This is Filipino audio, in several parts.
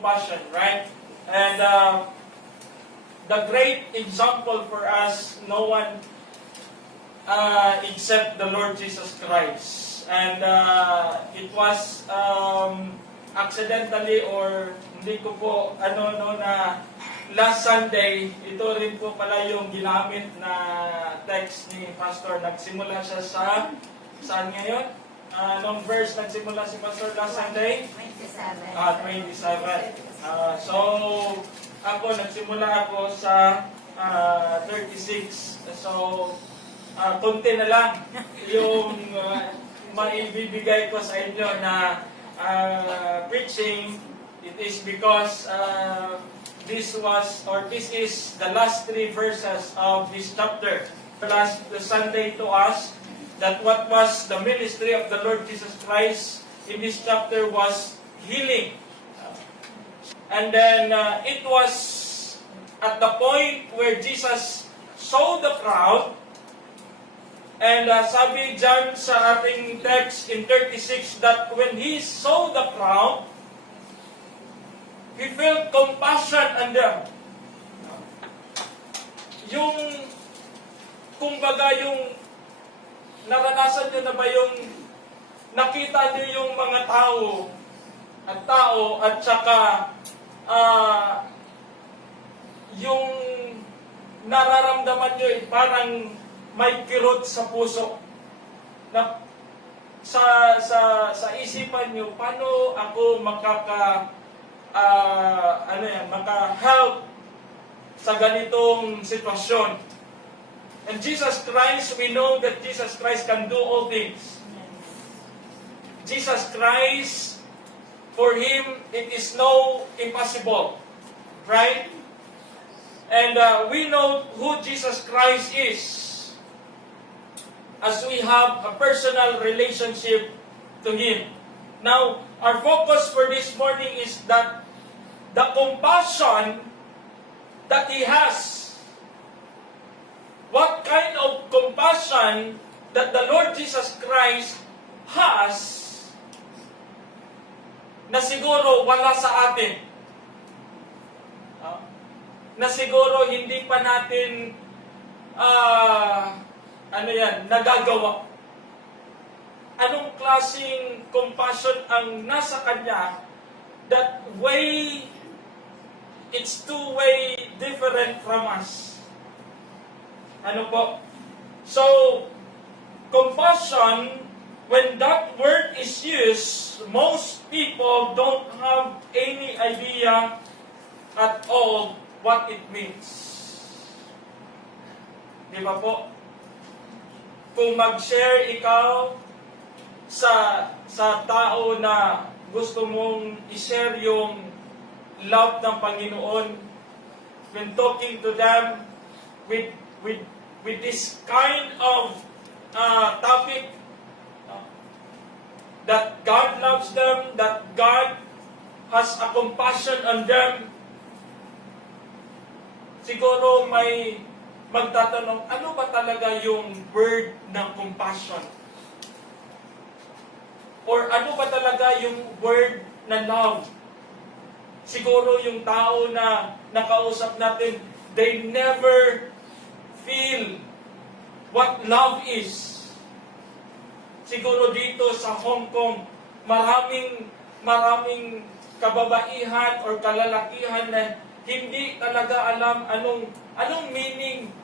compassion, right? And the great example for us, no one except the Lord Jesus Christ. And it was accidentally or hindi ko po na last Sunday, ito rin po pala yung ginamit na text ni Pastor. Nagsimula siya saan ngayon? Anong verse nagsimula si Pastor last Sunday? 27. 27. So, nagsimula ako sa 36. So, konti na lang yung maibibigay ko sa inyo na preaching. It is because this is the last 3 verses of this chapter. Last Sunday to us, that what was the ministry of the Lord Jesus Christ in this chapter was healing. And then it was at the point where Jesus saw the crowd, and sabi dyan sa ating text in 36 that when He saw the crowd, He felt compassion on them. Yung, kumbaga yung, naranasan nyo na ba yung, nakita nyo yung mga tao, at saka, yung nararamdaman nyo, parang may kirot sa puso. Na, sa isipan nyo, paano ako maka-help sa ganitong sitwasyon. And Jesus Christ, we know that Jesus Christ can do all things. Jesus Christ, for Him, it is no impossible. Right? And we know who Jesus Christ is as we have a personal relationship to Him. Now, our focus for this morning is that the compassion that He has. What kind of compassion that the Lord Jesus Christ has na siguro wala sa atin. Na siguro hindi pa natin nagagawa. Anong klaseng compassion ang nasa Kanya that way, it's two-way different from us. Ano po? So, compassion, when that word is used, most people don't have any idea at all what it means. Di ba po? Kung mag-share ikaw sa tao na gusto mong i-share yung love ng Panginoon, when talking to them with this kind of topic, that God loves them, that God has a compassion on them, siguro may magtatanong, ano ba talaga yung word ng compassion? Or ano ba talaga yung word na love? Siguro yung tao na nakausap natin, they never feel what love is. Siguro dito sa Hong Kong, maraming kababaihan or kalalakihan na hindi talaga alam anong meaning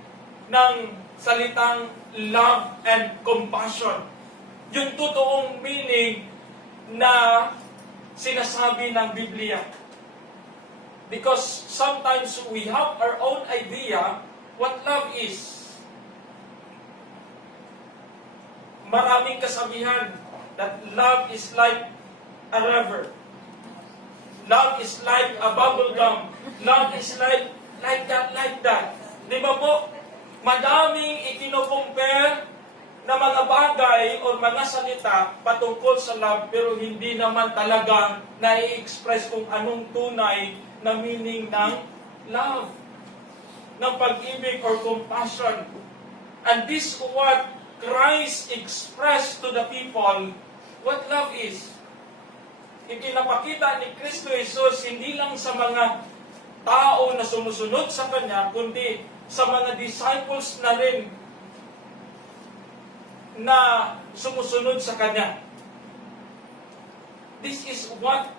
ng salitang love and compassion. Yung totoong meaning na sinasabi ng Biblia. Because sometimes we have our own idea what love is. Maraming kasabihan that love is like a river. Love is like a bubble gum. Love is like that. Di ba po? Madaming ikinocompare na mga bagay o mga salita patungkol sa love, pero hindi naman talaga na-i-express kung anong tunay na meaning ng love, ng pag-ibig or compassion. And this is what Christ expressed to the people what love is. ipinapakita ni Kristo Jesus hindi lang sa mga tao na sumusunod sa Kanya, kundi sa mga disciples na rin na sumusunod sa Kanya. This is what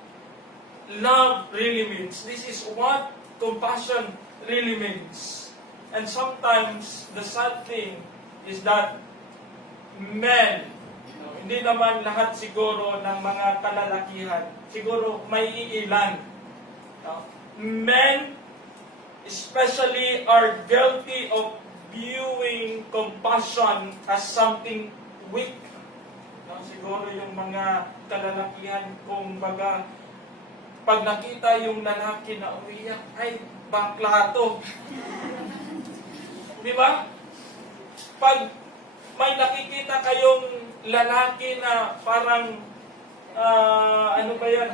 love really means. This is what compassion really means. And sometimes, the sad thing is that men, hindi naman lahat siguro ng mga kalalakihan, siguro may iilan. Men, especially, are guilty of viewing compassion as something weak. Siguro yung mga kalalakihan, kung baga, pag nakita yung lalaki na umiyak, ay, bakla to. Di ba? Pag may nakikita kayong lalaki na parang, ano ba yan?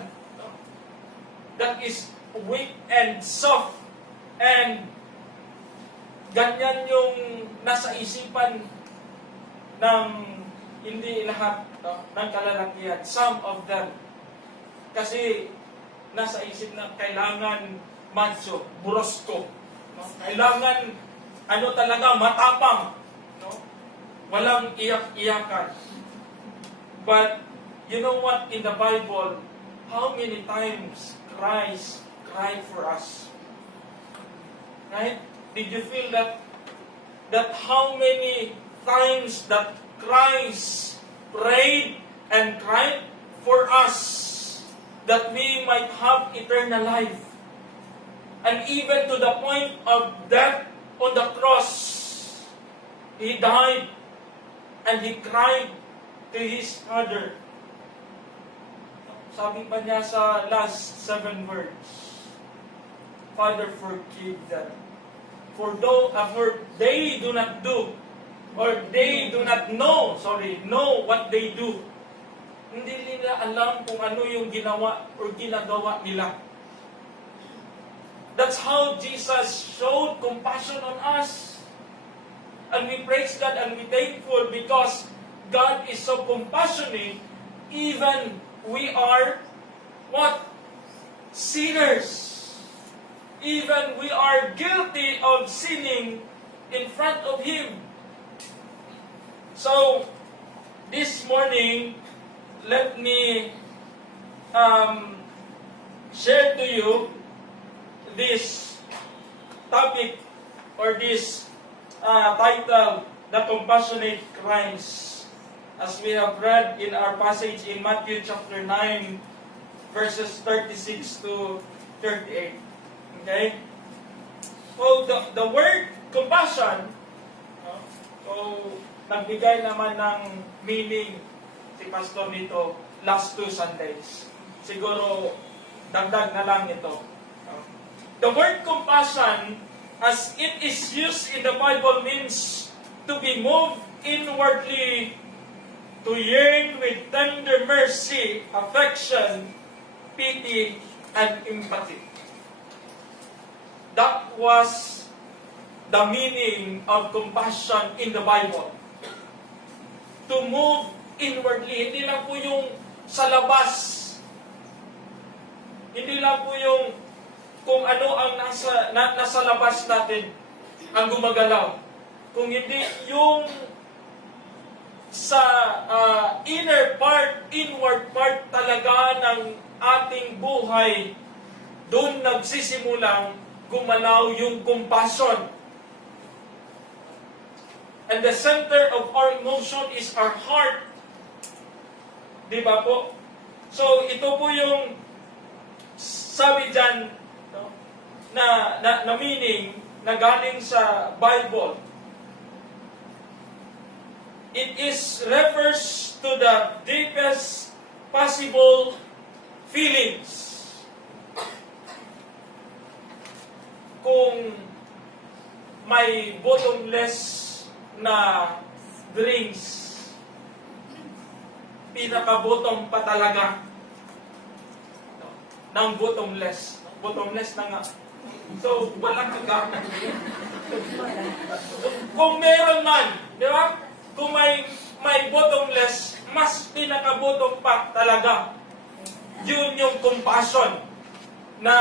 That is weak and soft, and ganyan yung nasa isipan ng hindi lahat ng kalalakihan. Some of them. Kasi nasa isip na kailangan macho, burosko. Kailangan talaga matapang. Walang iyak-iyakan. But you know what, in the Bible, how many times Christ cried for us? Right? Did you feel that how many times that Christ prayed and cried for us that we might have eternal life? And even to the point of death on the cross, He died and He cried to His Father. Sabi pa niya sa last 7 words, Father, forgive them. For they do not do, or they do not know what they do. Hindi nila alam kung ano yung ginawa or ginagawa nila. That's how Jesus showed compassion on us. And we praise God and we thankful because God is so compassionate, even we are what? Sinners. Even we are guilty of sinning in front of Him. So, this morning, let me share to you this topic or this title, The Compassionate Christ, as we have read in our passage in Matthew chapter 9, verses 36 to 38. Okay? So, the word compassion, so, nagbigay naman ng meaning si Pastor nito last 2 Sundays. Siguro, dagdag na lang ito. The word compassion, as it is used in the Bible, means to be moved inwardly, to yearn with tender mercy, affection, pity, and empathy. That was the meaning of compassion in the Bible. To move inwardly. Hindi lang po yung sa labas. Hindi lang po yung kung ano ang nasa labas natin ang gumagalaw. Kung hindi yung sa inner part, inward part talaga ng ating buhay, doon nagsisimulang gumalaw yung compassion. And the center of our emotion is our heart. Di ba po? So, ito po yung sabi dyan, no, na meaning na galing sa Bible. It refers to the deepest possible feelings. Kung may bottomless na drinks, pinaka-bottom pa talaga ng bottomless. Bottomless na nga. So, walang kagamit. Kung meron man, di ba? Kung may bottomless, mas pinaka-bottom pa talaga. Yun yung compassion na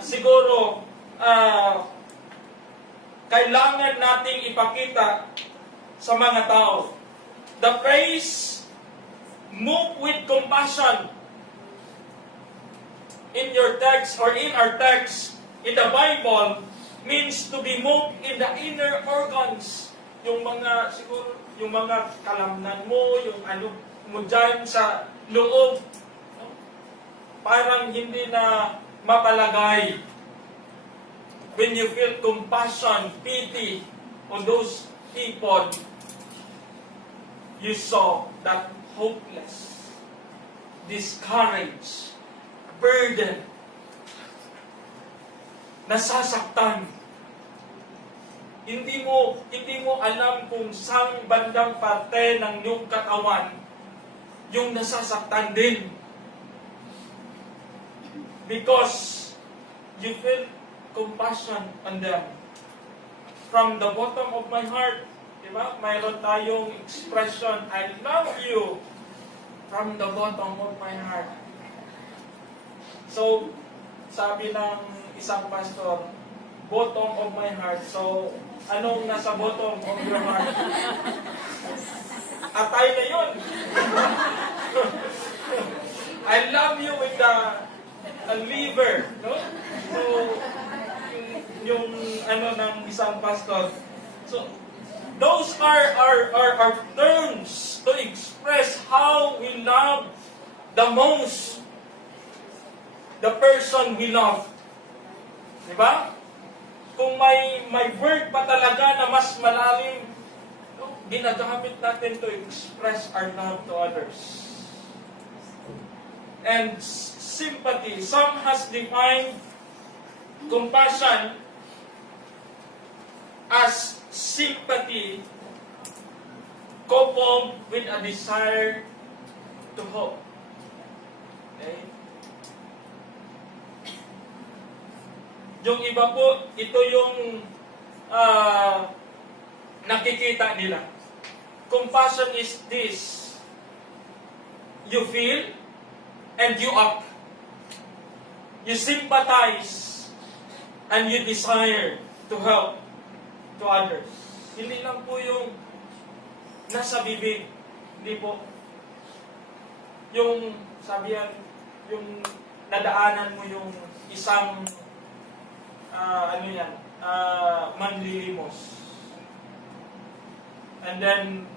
siguro kailangan nating ipakita sa mga tao. The phrase, move with compassion, in your text or in our text, in the Bible, means to be moved in the inner organs. Yung mga, siguro, yung mga kalamnan mo, yung ano mo dyan sa loob, no? Parang hindi na mapalagay. When you feel compassion, pity on those people, you saw that hopeless, discouraged, burden, nasasaktan. Hindi mo alam kung saan bandang parte ng iyong katawan yung nasasaktan din. Because you feel compassion on them. From the bottom of my heart, diba? Mayroon tayong expression, I love you from the bottom of my heart. So, sabi ng isang pastor, bottom of my heart. So, anong nasa bottom of your heart? Atay na yun. I love you with the liver. No? So, yung ano ng isang pastor. So, those are terms to express how we love the most the person we love. Diba? Kung may word pa talaga na mas malalim, no, ginagamit natin to express our love to others. And sympathy. Some has defined compassion as sympathy coupled with a desire to hope. Okay? Yung iba po, ito yung nakikita nila. Compassion is this. You feel and you act. You sympathize and you desire to help to others. Hindi lang po yung nasa bibig. Hindi po. Yung, sabi yan, yung nadaanan mo yung isang manlilimos. And then,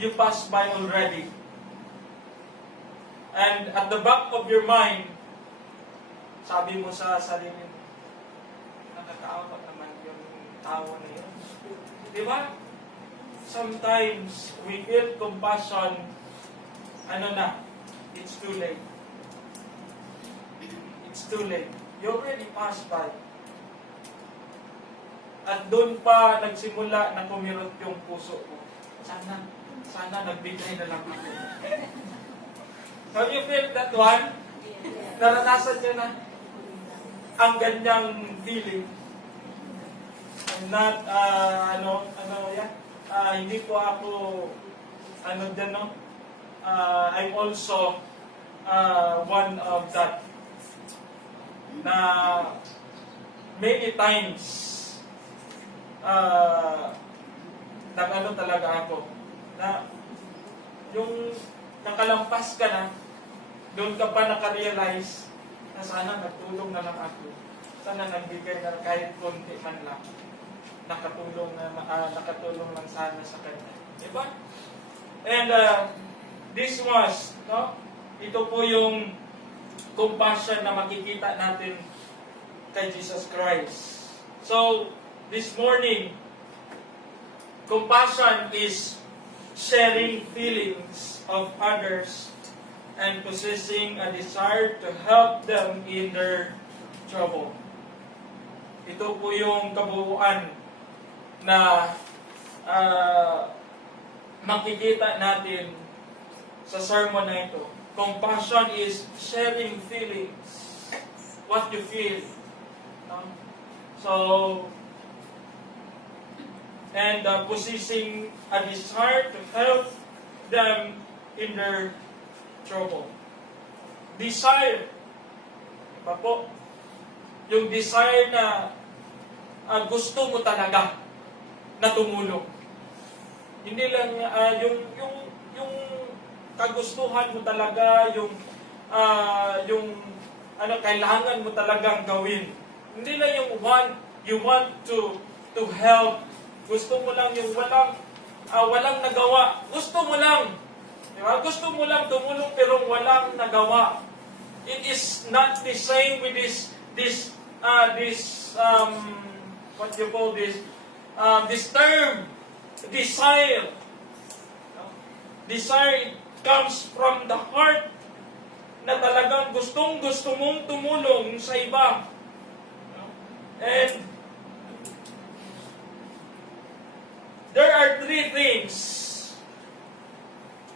you pass by already. And at the back of your mind, sabi mo sa sarili mo, nakakaawa naman yung tao na yun. Di ba? Sometimes, we feel compassion, it's too late. It's too late. You already passed by. At doon pa nagsimula na kumirot yung puso mo. Sana nagbigay na lang ako. Have you felt that one? Naranasan nyo na ang ganyang feeling. I'm not, hindi po ako, I'm also one of that. Na many times talaga ako na yung nakalampas ka na, doon ka pa nakarealize na sana nagtulong na lang ako, sana nagbigay na kahit konti man lang, nakatulong lang sana sa kanya, diba? And this was, no, ito po yung compassion na makikita natin kay Jesus Christ. So, this morning, compassion is sharing feelings of others and possessing a desire to help them in their trouble. Ito po yung kabuuan na makikita natin sa sermon na ito. Compassion is sharing feelings, what you feel. So, and possessing a desire to help them in their trouble. desire. Diba po? Yung desire na gusto mo talaga na tumulong. Hindi lang yung kagustuhan mo talaga, yung kailangan mo talagang gawin. Hindi lang yung you want to help. Gusto mo lang yung walang nagawa. Gusto mo lang. Diba? Gusto mo lang tumulong pero walang nagawa. It is not the same with this what you call this term, desire. Desire comes from the heart na talagang gustong-gusto mong tumulong sa iba. And there are 3 things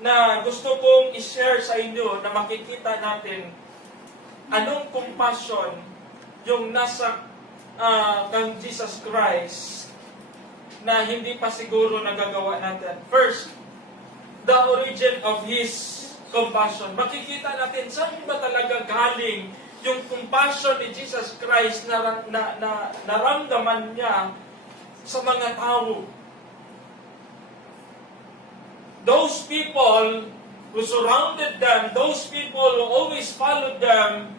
na gusto kong i-share sa inyo na makikita natin anong compassion yung nasa kang Jesus Christ na hindi pa siguro nagagawa natin. First, the origin of His compassion. Makikita natin saan ba talaga galing yung compassion ni Jesus Christ na naramdaman niya sa mga tao. Those people who surrounded them, those people who always followed them,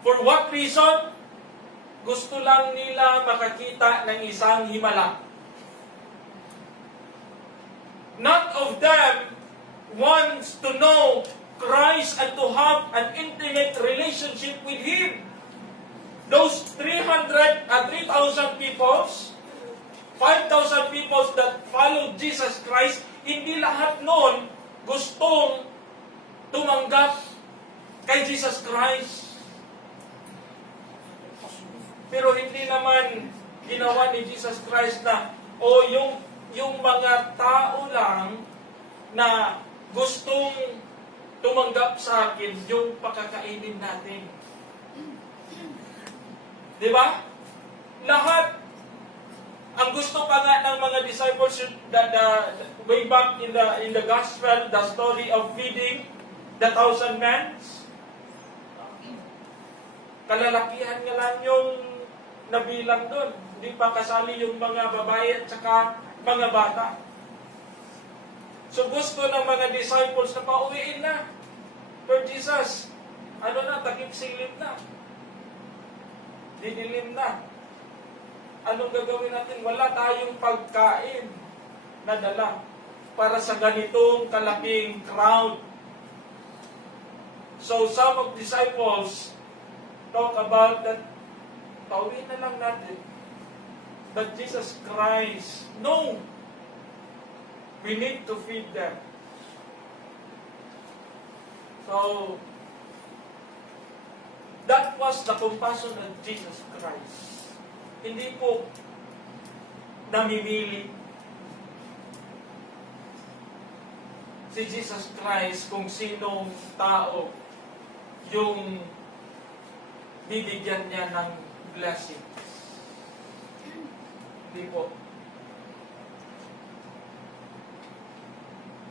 for what reason? Gusto lang nila makakita ng isang himala. Not of them wants to know Christ and to have an intimate relationship with Him. Those 3,000 people, 5,000 people that followed Jesus Christ, hindi lahat noon gustong tumanggap kay Jesus Christ. Pero hindi naman ginawa ni Jesus Christ na yung mga tao lang na gustong tumanggap sa akin, yung pakakainin natin. Di ba? Lahat. Ang gusto pa nga ng mga disciples, way back in the gospel, the story of feeding the 1,000 men, kalalakihan nga lang yung nabilang doon. Hindi pa kasali yung mga babae at saka mga bata. So gusto ng mga disciples na pauwiin na. Lord Jesus, takip silip na. Didilim na. Anong gagawin natin? Wala tayong pagkain na dala para sa ganitong kalaking crowd. So some of disciples talk about that, pauwiin na lang natin. But Jesus Christ, no! We need to feed them. So, that was the compassion of Jesus Christ. Hindi po namimili si Jesus Christ kung sinong tao yung bibigyan niya ng blessings. Hindi po.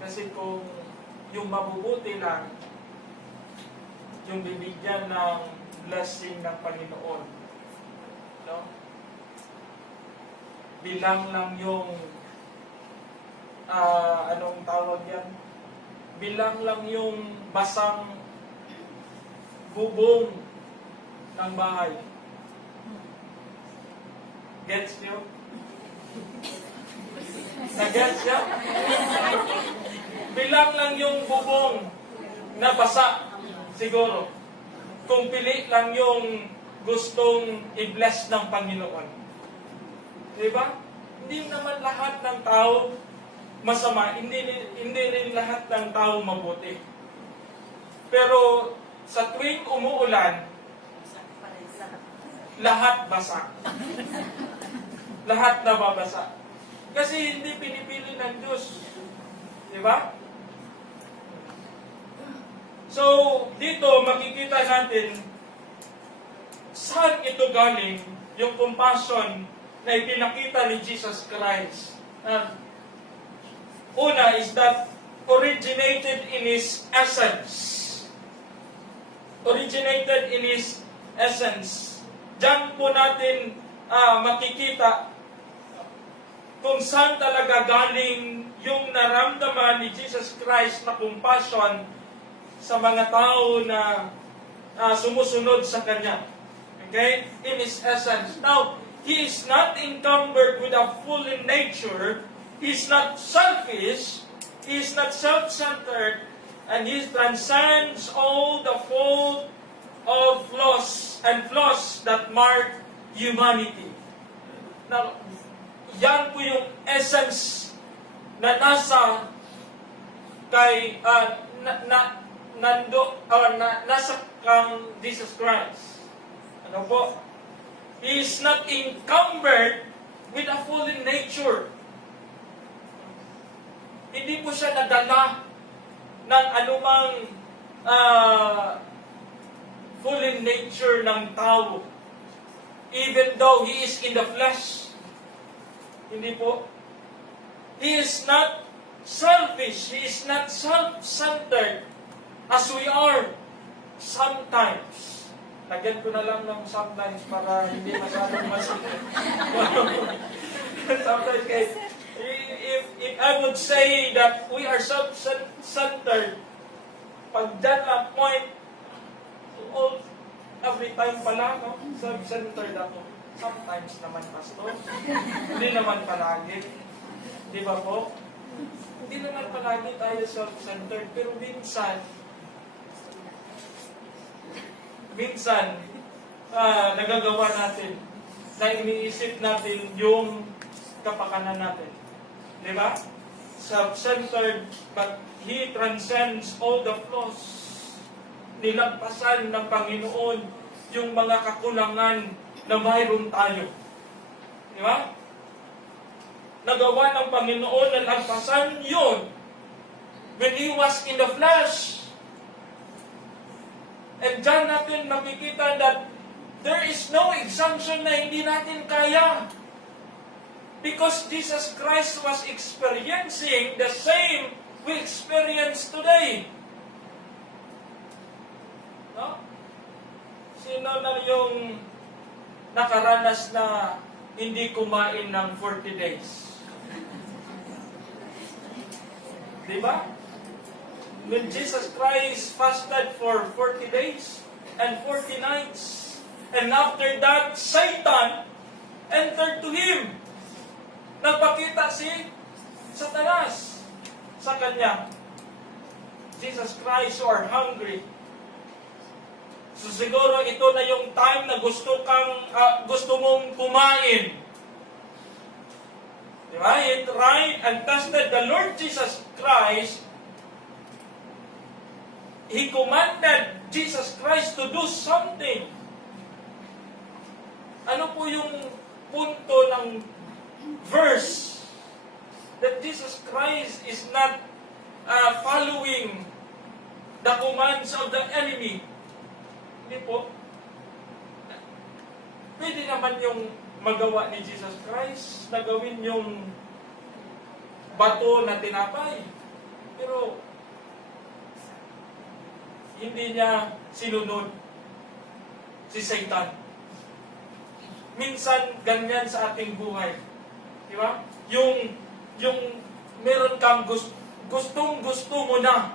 Kasi kung yung mabubuti lang, yung bibigyan ng blessing ng Panginoon, no? Bilang lang yung anong tawag yan? Bilang lang yung basang bubong ng bahay. Gets nyo? Nag-gets nyo? Bilang lang yung bubong na basa, siguro. Kung pili lang yung gustong i-bless ng Panginoon. Diba? Hindi naman lahat ng tao masama. Hindi rin lahat ng tao mabuti. Pero sa tuwing umuulan, lahat basa. Lahat nababasa. Kasi hindi pinipili ng Diyos. Diba? So, dito makikita natin saan ito galing yung compassion na ipinakita ni Jesus Christ. Una is that originated in His essence. originated in His essence. Diyan po natin makikita kung saan talaga galing yung naramdaman ni Jesus Christ na compassion sa mga tao na sumusunod sa Kanya. Okay? In His essence. Now, He is not encumbered with a fallen nature. He is not selfish. He is not self-centered. And He transcends all the fault of flaws that mark humanity. Now, yan po yung essence na nasa kay nasa kang Jesus Christ. Ano po? He is not encumbered with a fallen nature. Hindi po siya nadala ng anumang fallen nature ng tao. Even though He is in the flesh. Hindi po. He is not selfish. He is not self-centered as we are sometimes. Lagyan ko na lang ng sometimes para hindi masyadong masikip. Sometimes, if I would say that we are self-centered, pag dyan na point, every time pala, no? Self-centered ako. Sometimes naman, Pastor. Hindi naman palagi. Di ba po? Hindi naman palagi tayo self-centered. Pero minsan, nagagawa natin na iniisip natin yung kapakanan natin. Di ba? Self-centered, but He transcends all the flaws. Nilagpasan ng Panginoon yung mga kakulangan na mayroon tayo. Di ba? Nagawa ng Panginoon na lagpasan yun when He was in the flesh. And dyan natin makikita that there is no exemption na hindi natin kaya. Because Jesus Christ was experiencing the same we experience today. No? Sino na yung nakaranas na hindi kumain ng 40 days? Di ba? When Jesus Christ fasted for 40 days and 40 nights, and after that, Satan entered to Him. Nagpakita si Satanas sa Kanya. Jesus Christ, you are hungry. So siguro ito na yung time na gusto mong kumain. Diba? He tried and tested the Lord Jesus Christ. He commanded Jesus Christ to do something. Ano po yung punto ng verse? That Jesus Christ is not following the commands of the enemy. Hindi po. Pwede naman yung magawa ni Jesus Christ na gawin yung bato na tinapay. Pero hindi niya sinunod si Satan. Minsan ganyan sa ating buhay. Di ba? Yung meron kang gustong-gusto mo na.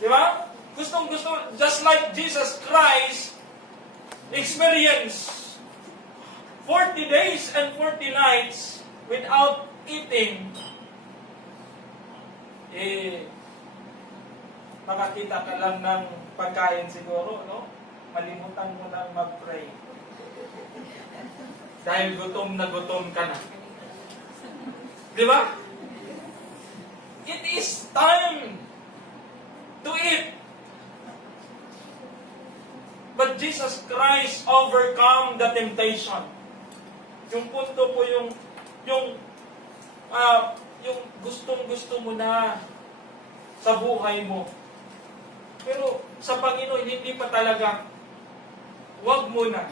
Di ba? Gustong-gusto, just like Jesus Christ experienced 40 days and 40 nights without eating. Makakita ka lang ng pagkain siguro, no? Malimutan mo nang mag-pray. Dahil gutom na gutom ka na. Di ba? It is time to eat. But Jesus Christ overcome the temptation. Yung punto po yung gustong-gusto mo na sa buhay mo. Pero sa Panginoon, hindi pa talaga. Huwag mo na.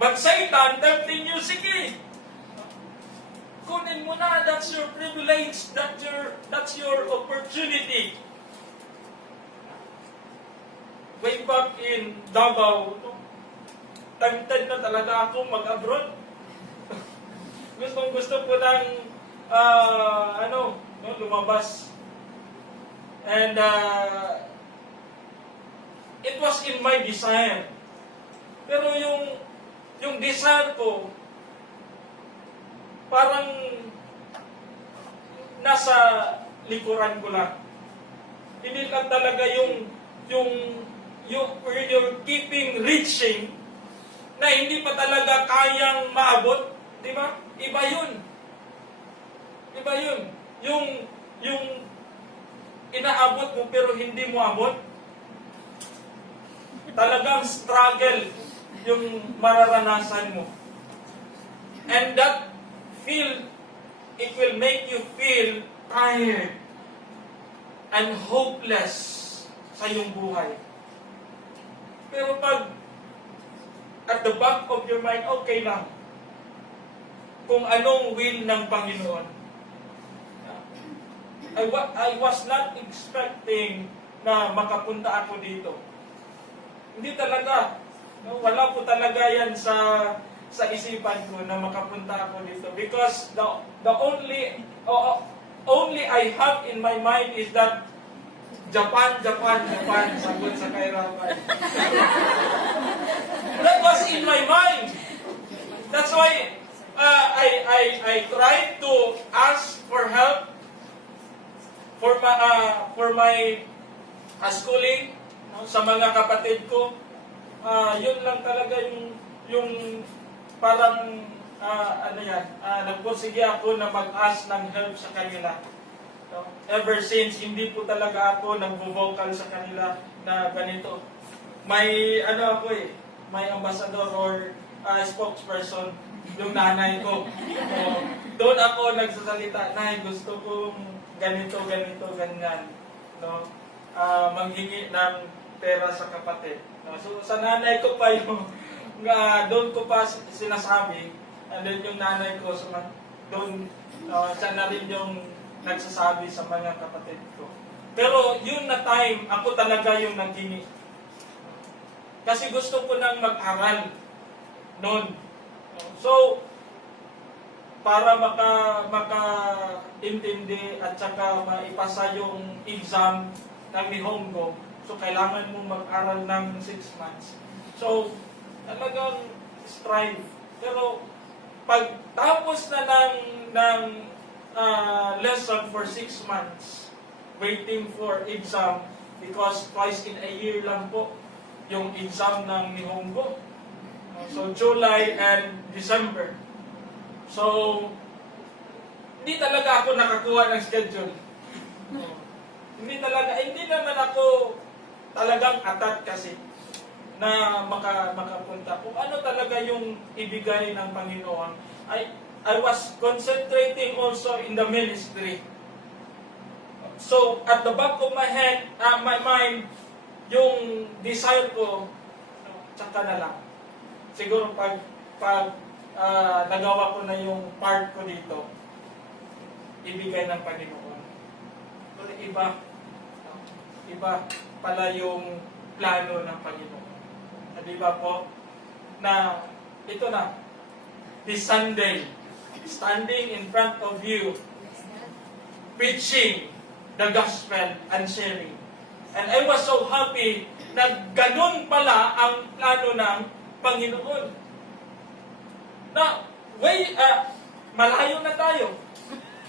But Satan tempting you, sige. Kunin mo na, that's your privilege, that's your opportunity. way back in Davao, no, tempted na talaga ako mag-abroad. Gusto ko ng lumabas. And it was in my desire. Pero yung desire ko, parang nasa likuran ko lang. Hindi lang talaga you're keeping reaching na hindi pa talaga kayang maabot. Di ba? Iba yun. Iba yun. Yung inaabot mo pero hindi mo abot. Talagang struggle yung mararanasan mo. And that it will make you feel tired and hopeless sa iyong buhay. Pero pag at the back of your mind, okay lang. Kung anong will ng Panginoon. I was not expecting na makapunta ako dito. Hindi talaga. No, wala po talaga yan sa isipan ko na makapunta ako dito. Because the only I have in my mind is that Japan, sagot sa kahirapan. That was in my mind. That's why I tried to ask for help for my schooling, no, sa mga kapatid ko. Yun lang talaga yung parang nagpursige ako na mag-ask ng help sa kanila. No? Ever since, hindi po talaga ako nagvo-vocal sa kanila na ganito. May may ambassador or spokesperson, yung nanay ko. So, doon ako nagsasalita, Nay, gusto kong ganito, ganyan. No? Manghingi ng pera sa kapatid. No? So, sa nanay ko pa yung, doon ko pa sinasabi, and then yung nanay ko, doon, siya na rin yung nagsasabi sa mga kapatid ko. Pero yun na time, ako talaga yung naghingi. Kasi gusto ko nang mag-aral noon. So, para maka-intindi at saka maipasa yung exam ng Nihongo, so kailangan mong mag-aral ng 6 months. So, talagang strive. Pero, pag tapos na ng lesson for 6 months, waiting for exam, because twice in a year lang po yung exam ng Nihongo. So, July and December. So, hindi talaga ako nakakuha ng schedule. Hindi naman ako talagang atat kasi na makapunta. Kung ano talaga yung ibigay ng Panginoon, I was concentrating also in the ministry. So, at the back of my head, my mind, yung desire ko, tsaka na lang. Siguro pag nagawa ko na yung part ko dito, ibigay ng Panginoon. Pero iba pala yung plano ng Panginoon. Di ba po? Na ito na, this Sunday, standing in front of you, preaching the gospel and sharing. And I was so happy na ganun pala ang plano ng Panginoon. Na, malayo na tayo.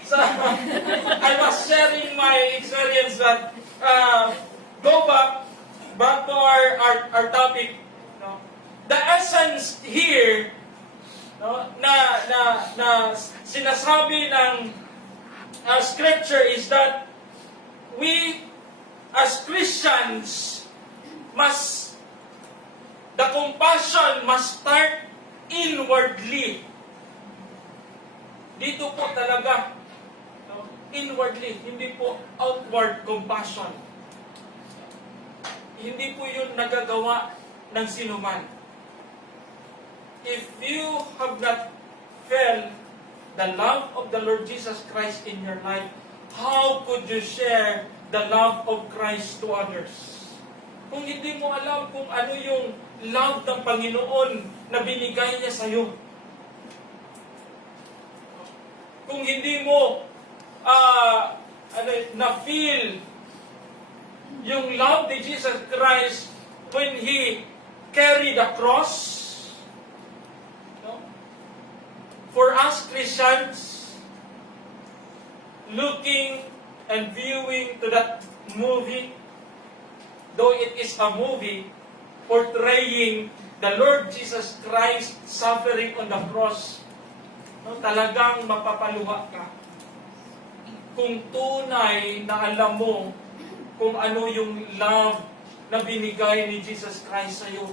So, I was sharing my experience that, go back to our topic. No? The essence here, no, na sinasabi ng scripture is that we as Christians the compassion must start inwardly. Dito po talaga, no? Inwardly, hindi po outward compassion. Hindi po yun nagagawa ng sinuman. If you have not felt the love of the Lord Jesus Christ in your life, how could you share the love of Christ to others? kung hindi mo alam kung ano yung love ng Panginoon na binigay niya sa iyo. Kung hindi mo na-feel yung love ni Jesus Christ when He carried the cross. No? For us Christians, looking and viewing to that movie, though it is a movie portraying the Lord Jesus Christ suffering on the cross, no, talagang mapapaluha ka. Kung tunay na alam mo kung ano yung love na binigay ni Jesus Christ sa iyo.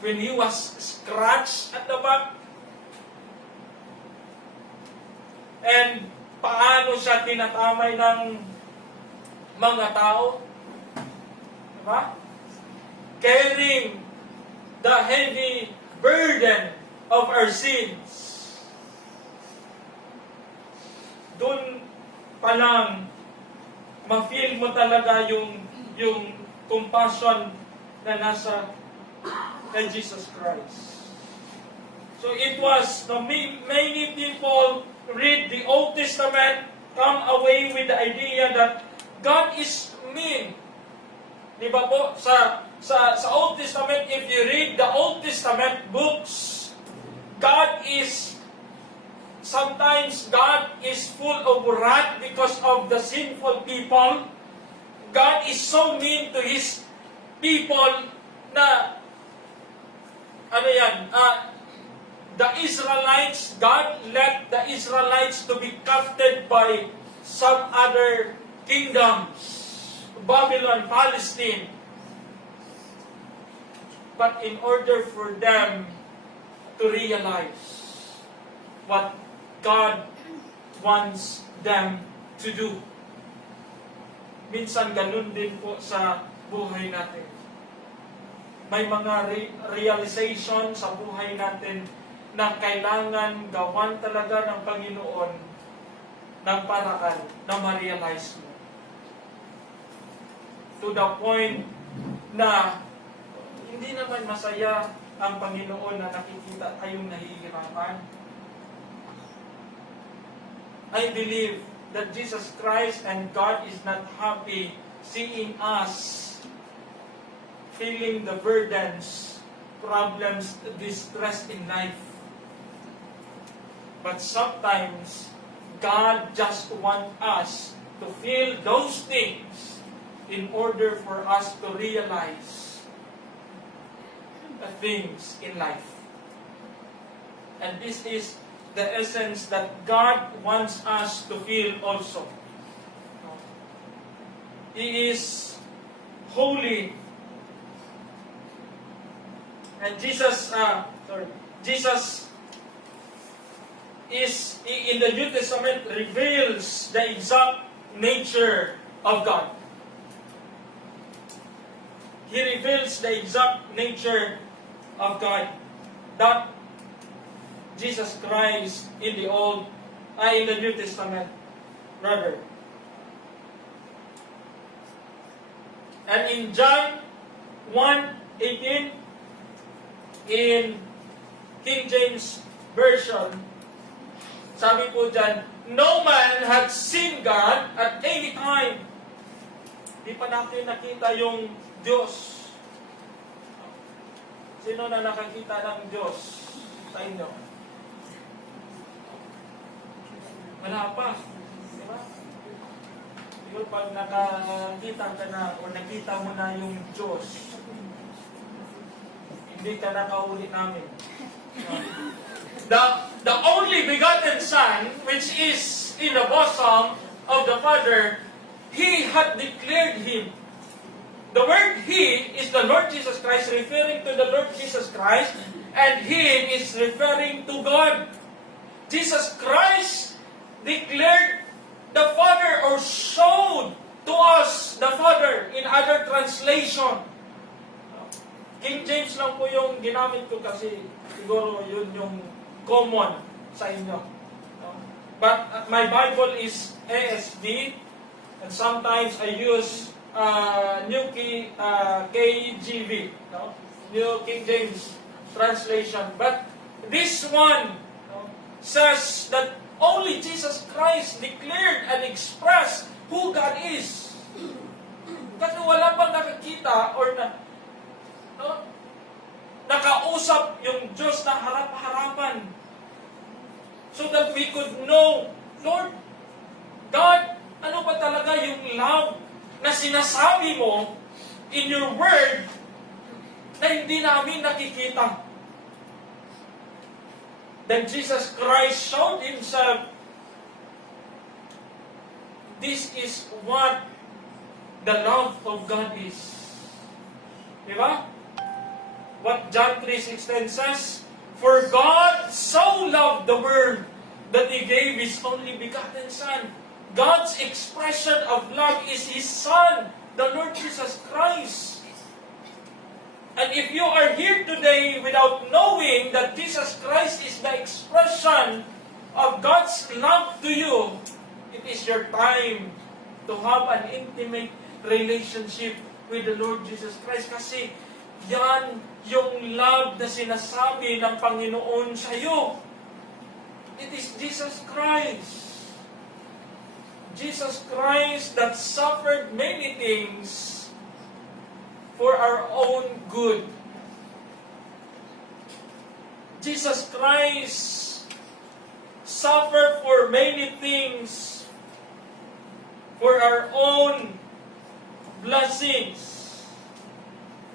When He was scratched at the back, and paano siya tinatamay ng mga tao, diba? Carrying the heavy burden of our sins. Doon pa lang, ma-feel mo talaga yung compassion na nasa kay Jesus Christ. So it was, many people read the Old Testament, come away with the idea that God is mean. Di ba po? Sa Old Testament, if you read the Old Testament books, sometimes God is full of wrath because of the sinful people. God is so mean to His people na, the Israelites, God let the Israelites to be captured by some other kingdoms, Babylon, Palestine. But in order for them to realize what God wants them to do. Minsan ganun din po sa buhay natin. May mga realization sa buhay natin na kailangan gawan talaga ng Panginoon ng paraan na ma-realize mo. To the point na hindi naman masaya ang Panginoon na nakikita tayong nahihirapan. I believe that Jesus Christ and God is not happy seeing us feeling the burdens, problems, distress in life. But sometimes, God just wants us to feel those things in order for us to realize the things in life. And this is the essence that God wants us to feel also. He is holy. And Jesus is, in the New Testament, reveals the exact nature of God. He reveals the exact nature of God. That Jesus Christ in the New Testament, rather. And in John 1:18, in King James Version, sabi po dyan, no man had seen God at any time. Di pa natin nakita yung Diyos. Sino na nakakita ng Diyos sa inyo? Wala pa. Diba? Siguro pag nakakita ka na o nakita mo na yung Diyos, hindi ka nakauli namin. The only begotten Son, which is in the bosom of the Father, He had declared Him. The word He is the Lord Jesus Christ, referring to the Lord Jesus Christ, and Him is referring to God. Jesus Christ declared the Father or showed to us the Father in other translation. King James lang po yung ginamit ko kasi siguro yun yung common sa inyo. But my Bible is ASV, and sometimes I use KJV, no? New King James translation. But this one, no, says that only Jesus Christ declared and expressed who God is. Kasi wala pang nakakita or no, nakausap yung Diyos na harap-harapan. So that we could know, Lord, God, ano ba talaga yung love na sinasabi mo in your word na hindi namin nakikita? Then Jesus Christ showed Himself. This is what the love of God is. Diba? What John 3:16 says, for God so loved the world that He gave His only begotten Son. God's expression of love is His Son, the Lord Jesus Christ. And if you are here today without knowing that Jesus Christ is the expression of God's love to you, it is your time to have an intimate relationship with the Lord Jesus Christ. Kasi yan yung love na sinasabi ng Panginoon sa iyo. It is Jesus Christ. Jesus Christ that suffered many things for our own good. Jesus Christ suffered for many things for our own blessings.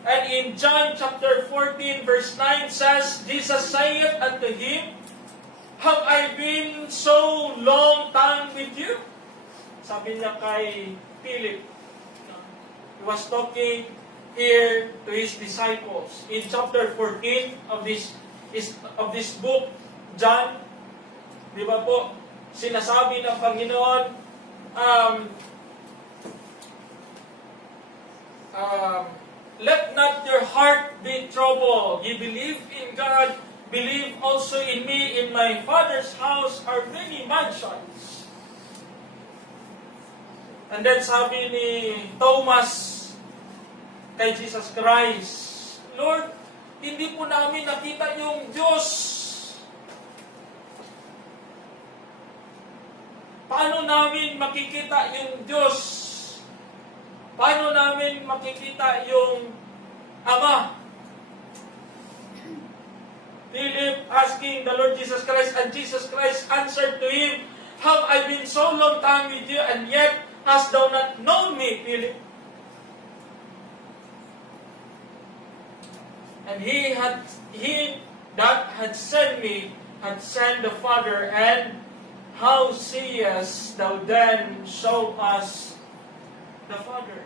And in John chapter 14 verse 9 says, Jesus saith unto him, have I been so long time with you? Sabi niya kay Philip. He was talking here to his disciples. In chapter 14 of this book, John, di ba po, sinasabi ng Panginoon, let not your heart be troubled. You believe in God, believe also in me. In my Father's house are many mansions. And then sabi ni Thomas kay Jesus Christ, Lord, hindi po namin nakita yung Diyos. Paano namin makikita yung Diyos? Paano namin makikita yung Ama? Philip asking the Lord Jesus Christ, and Jesus Christ answered to him, have I been so long time with you, and yet hast thou not known me, Philip? And he that had sent me had sent the Father, and how seest thou then show us the Father?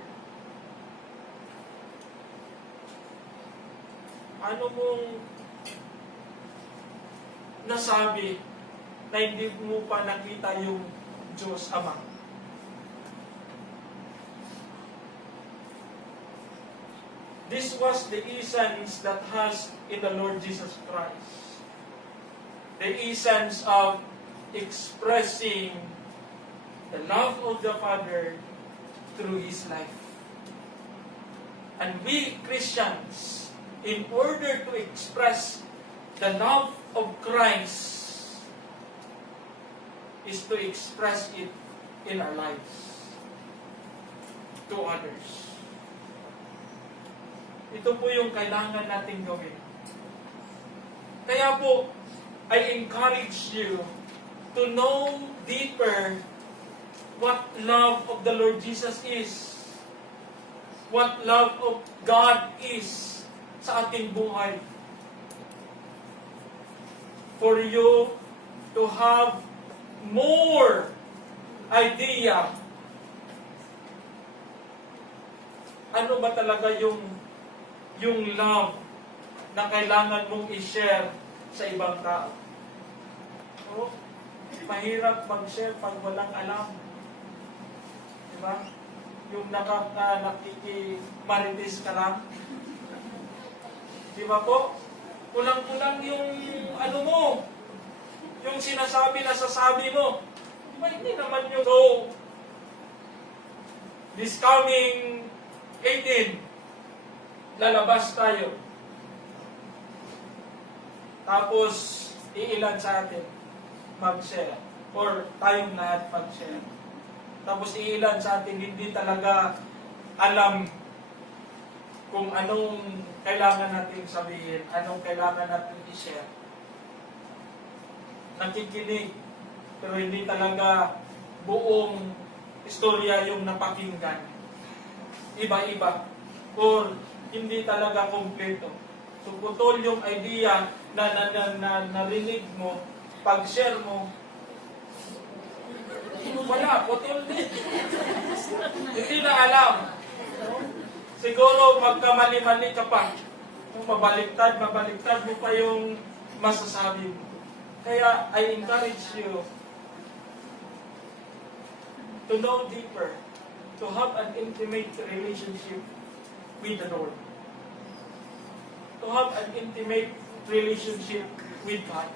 Ano mong nasabi na hindi mo pa nakita yung Diyos Ama? This was the essence that has in the Lord Jesus Christ. The essence of expressing the love of the Father through His life. And we Christians, in order to express the love of Christ, is to express it in our lives to others. Ito po yung kailangan natin gawin. Kaya po, I encourage you to know deeper what love of the Lord Jesus is. What love of God is sa ating buhay. For you to have more idea. Ano ba talaga yung love na kailangan mong i-share sa ibang tao? Oh, mahirap mag-share pag walang alam. Diba? Yung nakikimarites ka lang. Diba po? Kulang-kulang yung ano mo, yung nasasabi mo. Diba hindi naman yung so, this coming 18, lalabas tayo. Tapos, iilan sa atin mag-share. Or tayong lahat mag-share. Tapos iilan sa atin hindi talaga alam kung anong kailangan natin sabihin, anong kailangan natin i-share. Nakikinig, pero hindi talaga buong istorya yung napakinggan. Iba-iba. Or hindi talaga kompleto. So, putol yung idea na narinig mo, pag-share mo, wala, putol din. Hindi na alam. Siguro magkamali-mali ka pa. Mabaliktad mo pa yung masasabi mo. Kaya I encourage you to know deeper, to have an intimate relationship with the Lord. To have an intimate relationship with God.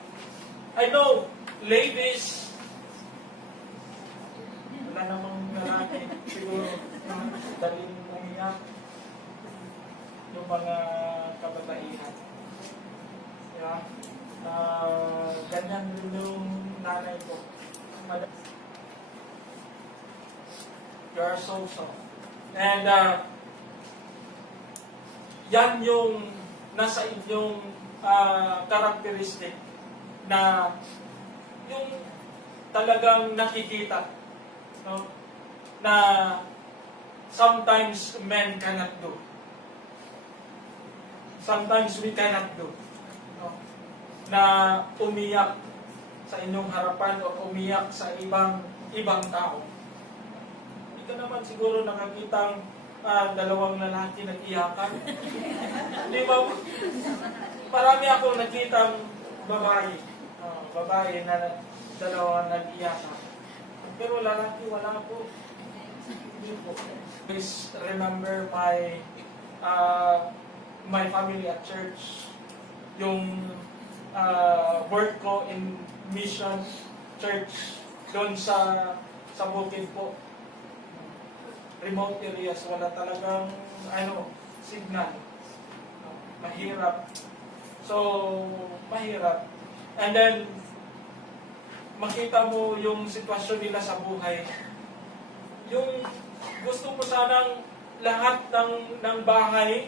I know, ladies, wala namang lalaki, siguro, daling umiyak yung mga kababaihan. Yeah? Ganyan rin yung nanay ko. You are so soft. And yan yung nasa inyong characteristic na yung talagang nakikita, no? Na sometimes men cannot do. Sometimes we cannot do. No? Na umiyak sa inyong harapan o umiyak sa ibang tao. Hindi ka naman siguro nakakitang dalawang lalaki nag-iyakan. Di ba? Marami akong nakitang babae. Babae na dalawang nag-iyakan. Pero lalaki, wala po. Hindi po. Please remember my family at church. Yung work ko in mission church doon sa bukid po. Remote areas, wala talagang signal. Mahirap. So, mahirap. And then, makita mo yung sitwasyon nila sa buhay. Yung gusto mo sanang lahat ng bahay,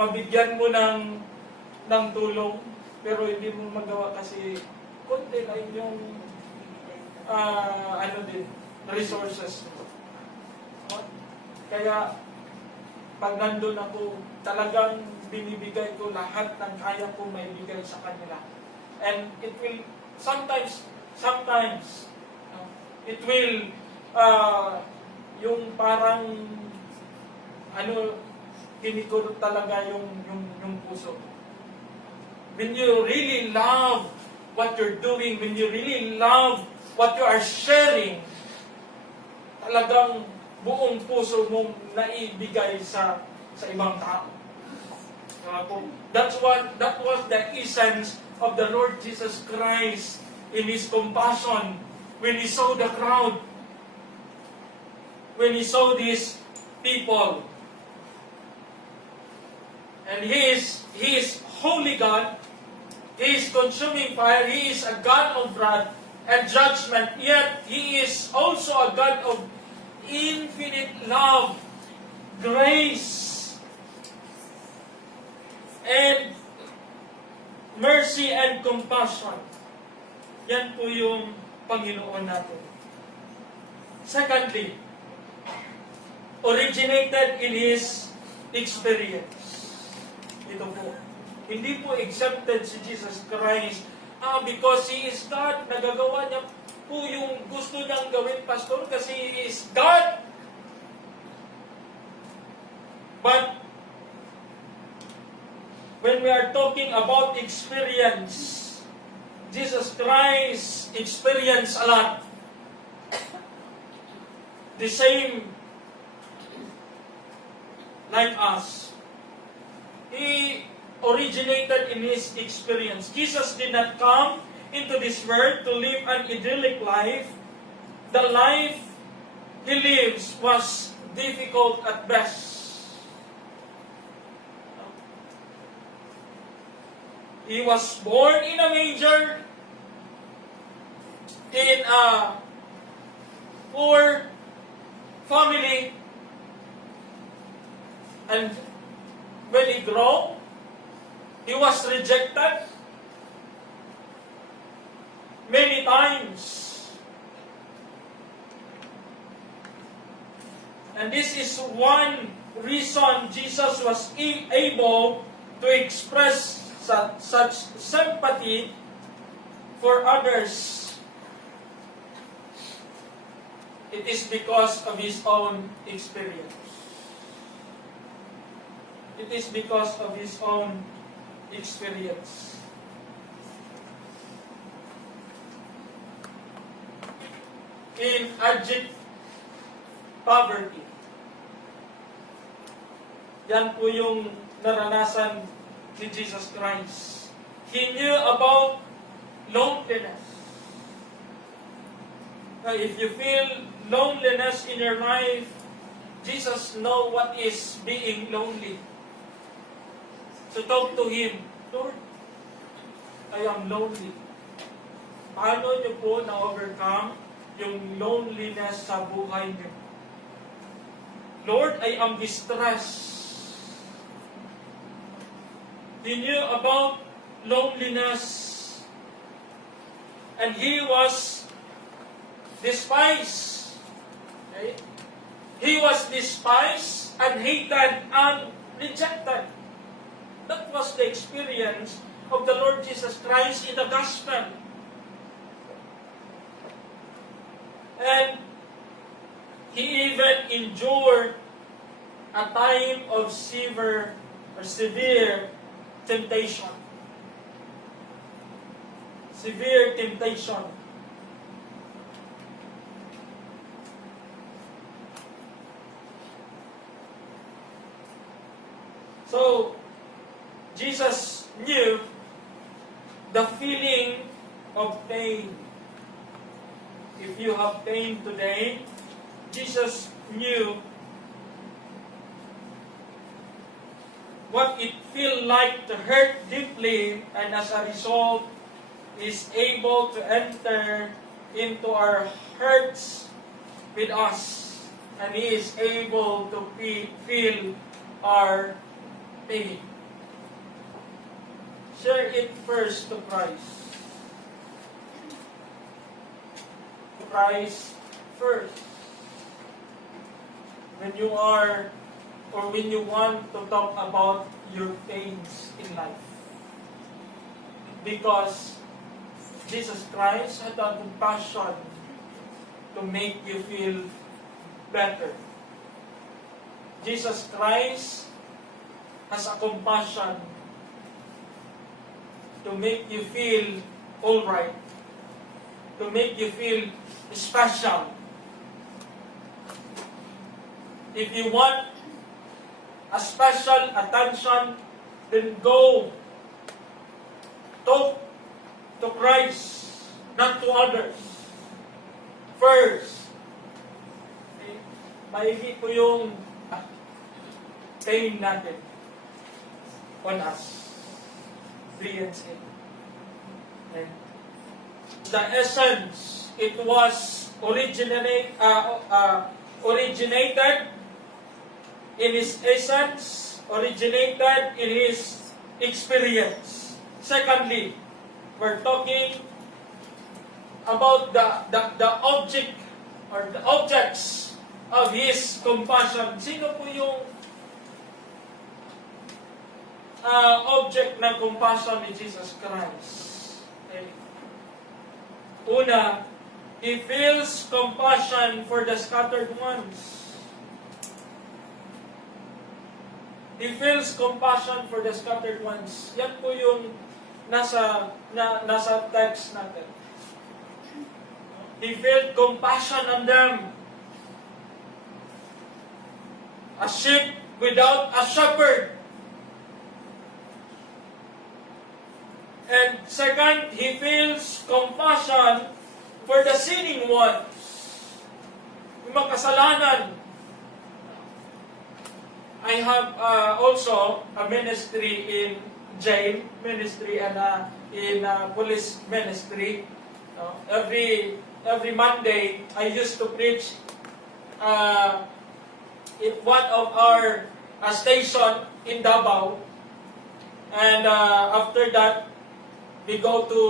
mabigyan mo ng tulong, pero hindi mo magawa kasi konti lang yung resources mo. Kaya, pag nandun ako, talagang binibigay ko lahat ng kaya ko maibigay sa kanila. And it will, sometimes, it will, yung parang, kinikulot talaga yung puso. When you really love what you're doing, when you really love what you are sharing, talagang buong puso mong naibigay sa ibang tao. That was the essence of the Lord Jesus Christ in His compassion when He saw the crowd, when He saw these people. And He is holy God, He is consuming fire, He is a God of wrath and judgment, yet He is also a God of infinite love, grace, and mercy and compassion. Yan po yung Panginoon natin. Secondly, originated in His experience. Ito po. Hindi po exempted si Jesus Christ because He is God. Nagagawa niya po yung gusto niyang gawin, Pastor, kasi He is God. But when we are talking about experience, Jesus Christ experienced a lot. The same like us. He originated in His experience. Jesus did not come into this world to live an idyllic life. The life He lives was difficult at best. He was born in a manger, in a poor family, and when he grew, he was rejected many times. And this is one reason Jesus was able to express such sympathy for others. It is because of his own experience. It is because of his own experience. In abject poverty. Yan po yung naranasan ni Jesus Christ. He knew about loneliness. Now, if you feel loneliness in your life, Jesus knows what is being lonely. So talk to Him, Lord, I am lonely. Paano niyo po na-overcome yung loneliness sa buhay niyo? Lord, I am distressed. He knew about loneliness, and he was despised. Okay? He was despised and hated and rejected. That was the experience of the Lord Jesus Christ in the gospel. And he even endured a time of severe temptation. Severe temptation. So, Jesus knew the feeling of pain. If you have pain today, Jesus knew what it feels like to hurt deeply, and as a result, is able to enter into our hearts with us, and He is able to feel our pain. Share it first to Christ. Christ first. When you are, or when you want to talk about your pains in life. Because Jesus Christ had a compassion to make you feel better. Jesus Christ has a compassion to make you feel alright, to make you feel special. If you want a special attention, then go talk to Christ, not to others. First, maigi po yung pain natin on us. Experience it. Okay. The essence, it was originated in His essence, originated in His experience. Secondly, we're talking about the object or the objects of His compassion. Sino po yung object ng compassion ni Jesus Christ? Okay. Una, He feels compassion for the scattered ones. He feels compassion for the scattered ones. Yan po yung nasa text natin. He felt compassion on them. A sheep without a shepherd. And second, He feels compassion for the sinning ones. Yung mga kasalanan. I have also a ministry in jail ministry and in police ministry. Every Monday, I used to preach in one of our station in Davao. And after that, we go to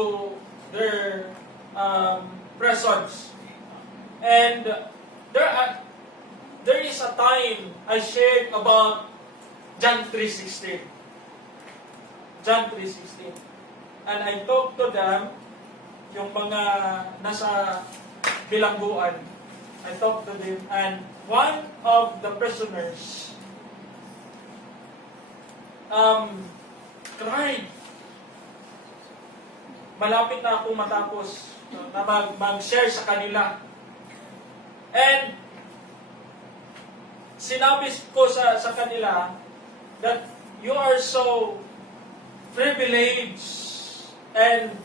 their prisons. And there is a time I shared about John 3:16. John 3:16. And I talked to them, yung mga nasa bilangguan. I talked to them, and one of the prisoners cried. Malapit na akong matapos na mag-share sa kanila. And sinabi ko sa kanila that you are so privileged and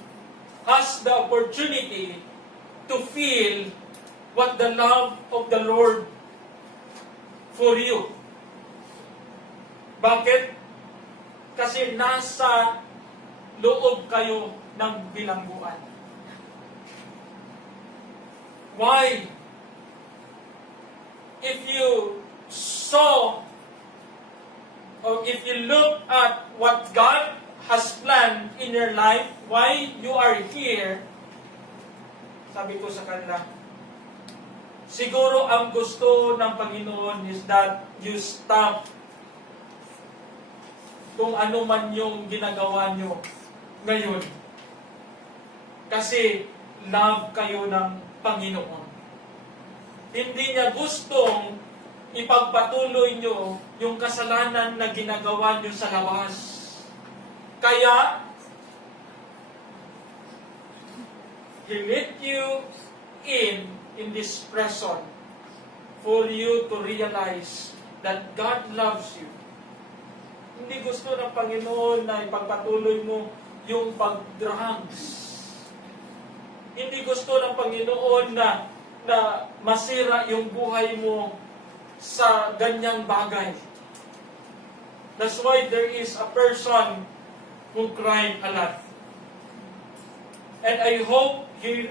has the opportunity to feel what the love of the Lord for you. Bakit? Kasi nasa loob kayo ng bilangguan. Why? If you saw or if you look at what God has planned in your life, why you are here, sabi ko sa kanila, siguro ang gusto ng Panginoon is that you stop kung ano man yung ginagawa nyo ngayon. Kasi love kayo ng Panginoon. Hindi niya gustong ipagpatuloy nyo yung kasalanan na ginagawa nyo sa labas. Kaya, He let you in this prison for you to realize that God loves you. Hindi gusto ng Panginoon na ipagpatuloy mo yung pag-drugs. Hindi gusto ng Panginoon na masira yung buhay mo sa ganyang bagay. That's why there is a person who cried a lot. And I hope he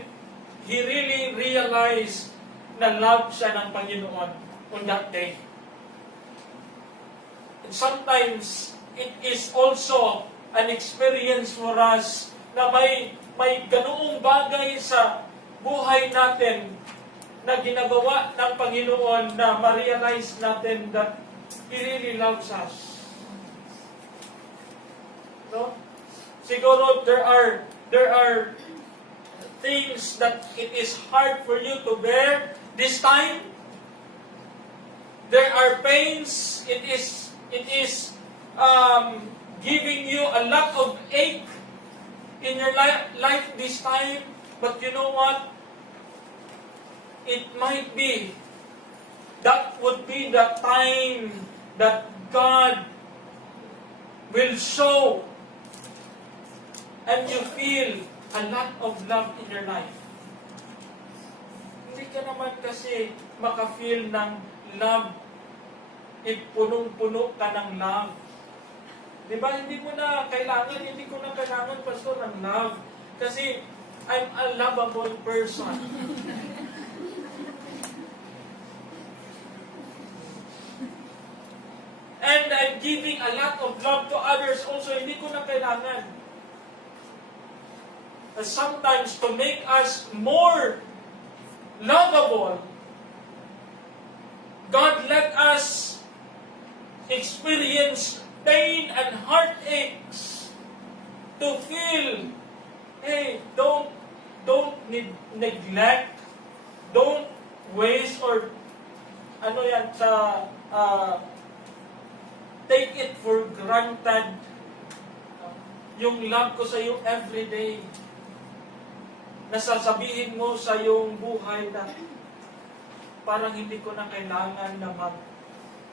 really realized na love siya ng Panginoon on that day. And sometimes, it is also an experience for us na may ganoong bagay sa buhay natin na ginagawa ng Panginoon na ma-realize natin that He really loves us. No? Siguro there are things that it is hard for you to bear this time. There are pains. It is giving you a lot of ache in your life this time. But you know what? It might be that would be the time that God will show and you feel a lot of love in your life. Hindi ka naman kasi maka-feel ng love if punong-puno ka ng love. Diba? Hindi ko na kailangan, Pastor, ng love. Kasi I'm a lovable person. And I'm giving a lot of love to others also. Hindi ko na kailangan. Sometimes to make us more lovable, God let us experience pain and heartaches to feel, hey, don't neglect, don't waste or take it for granted yung love ko sa iyo everyday. Nasasabihin mo sa iyong buhay na parang hindi ko na kailangan na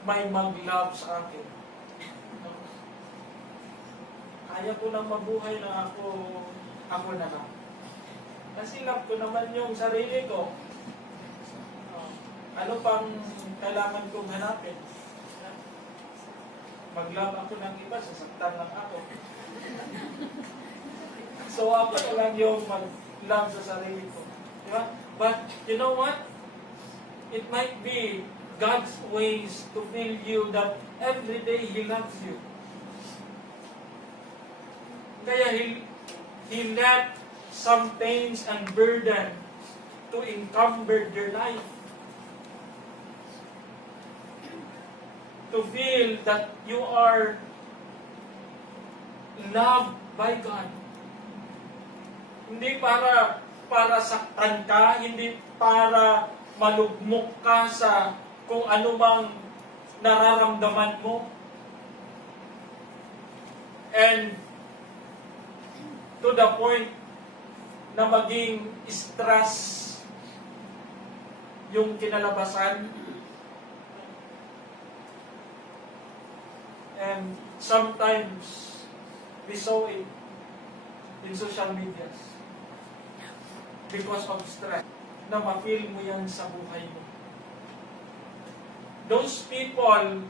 may mag-love sa akin. Kaya ko nang mabuhay na ako na lang. Kasi love ko naman yung sarili ko. Ano pang kailangan kong hanapin? mag-love ako ng iba, sasaktan lang ako. So ako na lang yung mag-love sa sarili ko. Diba? But you know what? It might be God's ways to feel you that every day He loves you. Kaya He let some pains and burden to encumber their life. To feel that you are loved by God. Hindi para saktan ka, hindi para malugmok ka sa kung ano mang nararamdaman mo. And to the point na maging stress yung kinalabasan. And sometimes we saw it in social medias because of stress na ma-feel mo yan sa buhay mo. Those people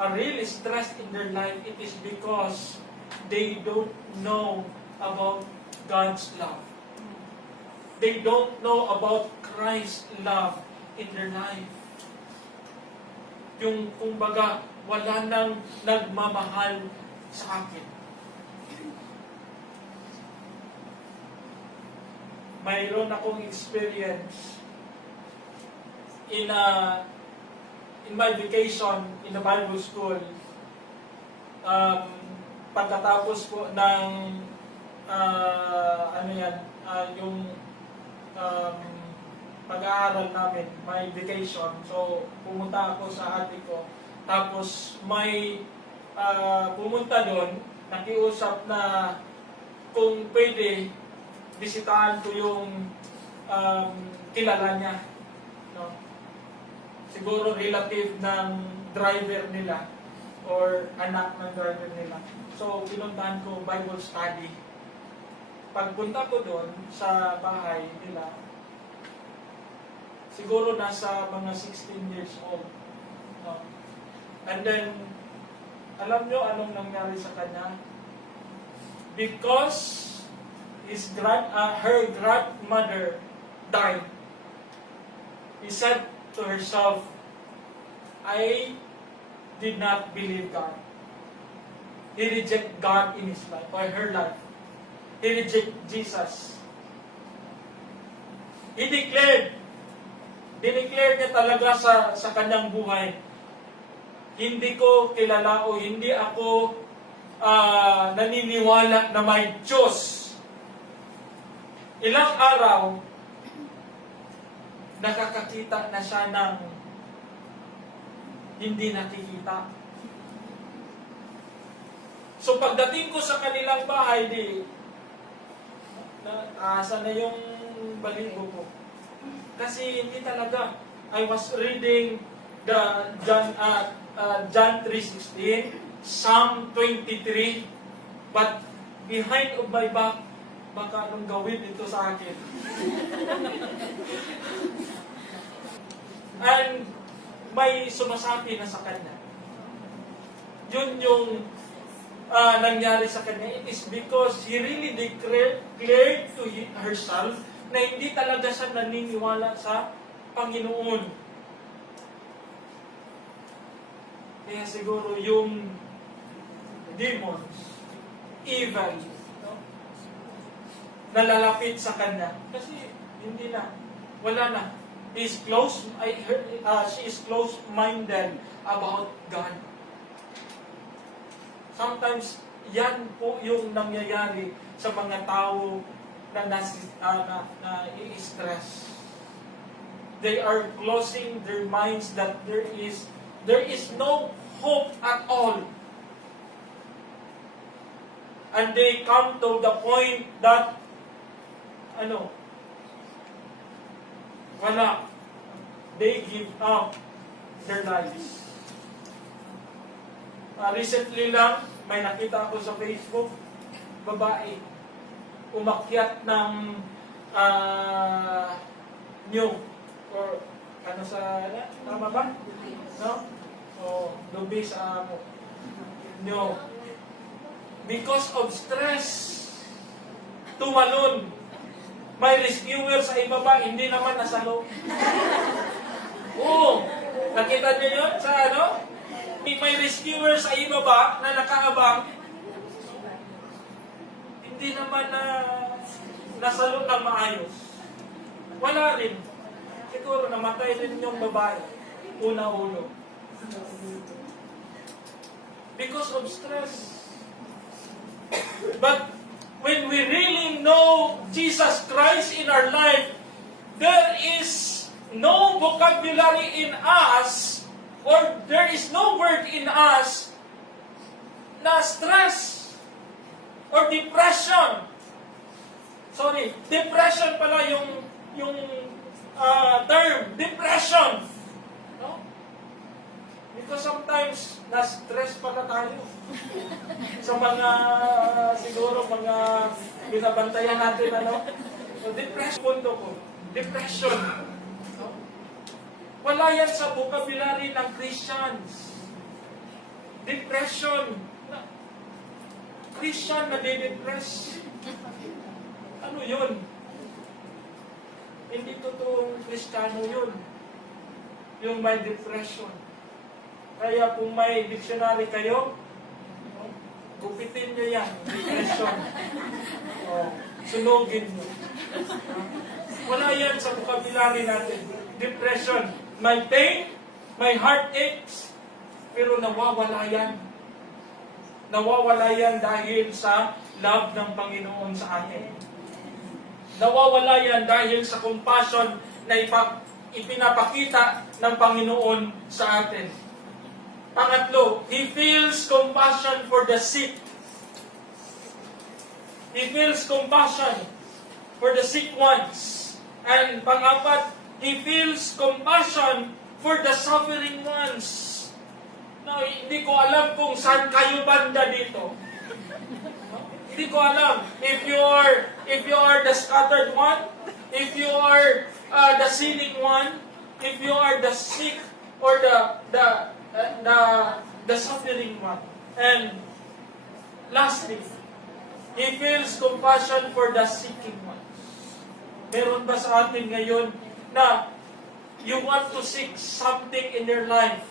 are really stressed in their life. It is because they don't know about God's love. They don't know about Christ's love in their life. Yung kumbaga, wala nang nagmamahal sa akin. Mayroon akong experience in my vacation in the Bible school. Pagkatapos po ng yung pag-aaral namin, may vacation. So, pumunta ako sa ate ko. Tapos, may pumunta doon, nakiusap na kung pwede, bisitahan ko yung kilala niya. No? Siguro relative ng driver nila or anak ng driver nila. So, pinuntahan ko Bible study. Pagpunta ko doon sa bahay nila, siguro nasa mga 16 years old. No? And then, alam nyo anong nangyari sa kanya? Because her grandmother died, he said to herself, I did not believe God. He rejected God in his life, or her life. He rejected Jesus. He dineclare niya talaga sa kanyang buhay, hindi ko kilala o hindi ako naniniwala na may Diyos. Ilang araw, nakakakita na siya ng hindi nakikita. So pagdating ko sa kanilang bahay, asa na yung baligo ko. Kasi hindi talaga. I was reading the John 3:16, Psalm 23, but behind of my back, baka anong gawin ito sa akin. And may sumasabi na sa kanya. Yun yung nangyari sa kanya. It is because he really declared to herself na hindi talaga siya naniniwala sa Panginoon. Kaya siguro yung demons, evil, no? Nalalapit sa kanya. Kasi hindi na, wala na. She is close-minded about God. Sometimes, yan po yung nangyayari sa mga tao na i-stress. They are closing their minds that there is no hope at all. And they come to the point that wala. They give up their lives. Recently lang, may nakita ako sa Facebook, babae, umakyat ng new, or tama ba? No? O, lubi sa amo. No. Because of stress, tumalon. May rescuer sa ibaba, hindi naman nasa loob. Oo. Nakita niyo yun sa ano? May rescuer sa ibaba na nakaabang, hindi naman na nasa loob ng maayos. Wala rin. Siguro namatay rin yung babae. Una-ulo. Because of stress. But when we really know Jesus Christ in our life, there is no vocabulary in us, or there is no word in us na stress or depression. Sorry, depression pala yung term, depression. No? Because sometimes na-stress pala tayo sa mga siguro mga binabantayan natin ano. So depression punto ko. Depression. No? Wala yan sa vocabulary ng Christians. Depression. Christian na de-depress. Ano yun? Hindi totoong Kristiyano yun. Yung may depression. Kaya kung may dictionary kayo, gupitin nyo yan. Depression. Sunugin nyo. Wala yan sa vocabulary natin. Depression. May pain, may heartaches, pero nawawala yan. Nawawala yan dahil sa love ng Panginoon sa atin. Nawawala yan dahil sa compassion na ipinapakita ng Panginoon sa atin. Pangatlo, He feels compassion for the sick. He feels compassion for the sick ones. And pangapat, He feels compassion for the suffering ones. No, hindi ko alam kung saan kayo banda dito. Hindi ko alam if you are the scattered one, if you are the sinning one, if you are the sick or the suffering one. And lastly, He feels compassion for the seeking ones. Meron ba sa atin ngayon na you want to seek something in your life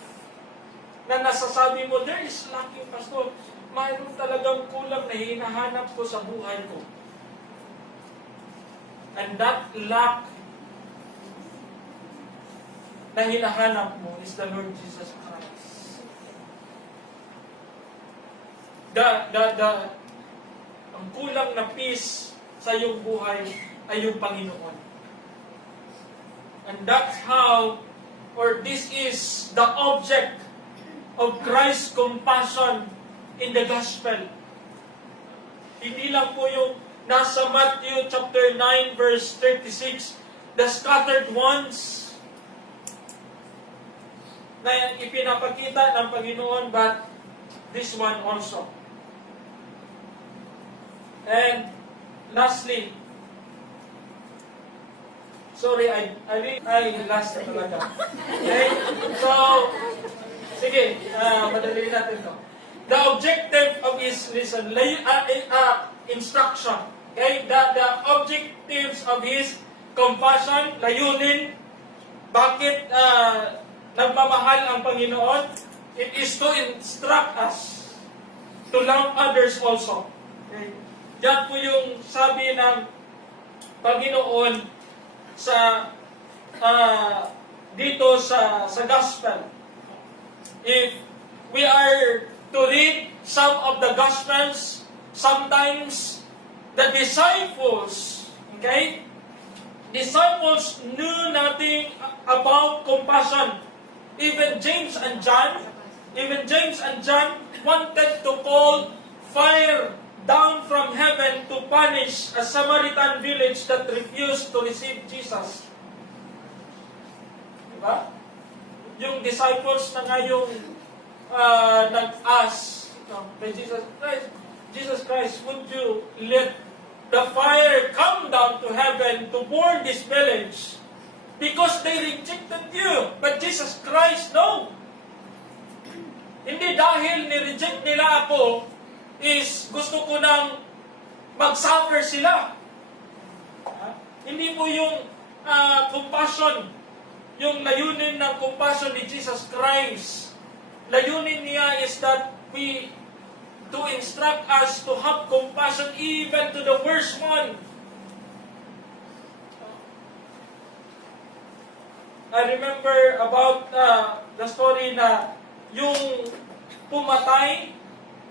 na nasasabi mo, there is lacking, Pastor. Mayroon talagang kulang na hinahanap ko sa buhay ko. And that lack na hinahanap mo is the Lord Jesus Christ. Ang kulang na peace sa iyong buhay ay yung Panginoon. And that's how, or this is the object of Christ's compassion in the gospel. Hindi lang po yung nasa Matthew chapter 9 verse 36, the scattered ones na ipinapakita ng Panginoon, but this one also. And lastly, sorry, I last na talaga. Okay? So, sige, madali natin to. The objective of his instruction. Okay? The objectives of his compassion, layunin, bakit nagmamahal ang Panginoon? It is to instruct us to love others also. Okay? Diyan po yung sabi ng Panginoon sa dito sa gospel. If we are to read some of the gospels, sometimes the disciples knew nothing about compassion. Even James and John wanted to call fire down from heaven to punish a Samaritan village that refused to receive Jesus. Diba? Yung disciples na ngayong nag-ask kay Jesus Christ, would you let the fire come down to heaven to burn this village? Because they rejected you. But Jesus Christ, no. Hindi dahil ni-reject nila ako, is gusto ko nang mag-suffer sila. Hindi po yung compassion, yung layunin ng compassion ni Jesus Christ. Layunin niya is that to instruct us to have compassion even to the worst one. I remember about the story na yung pumatay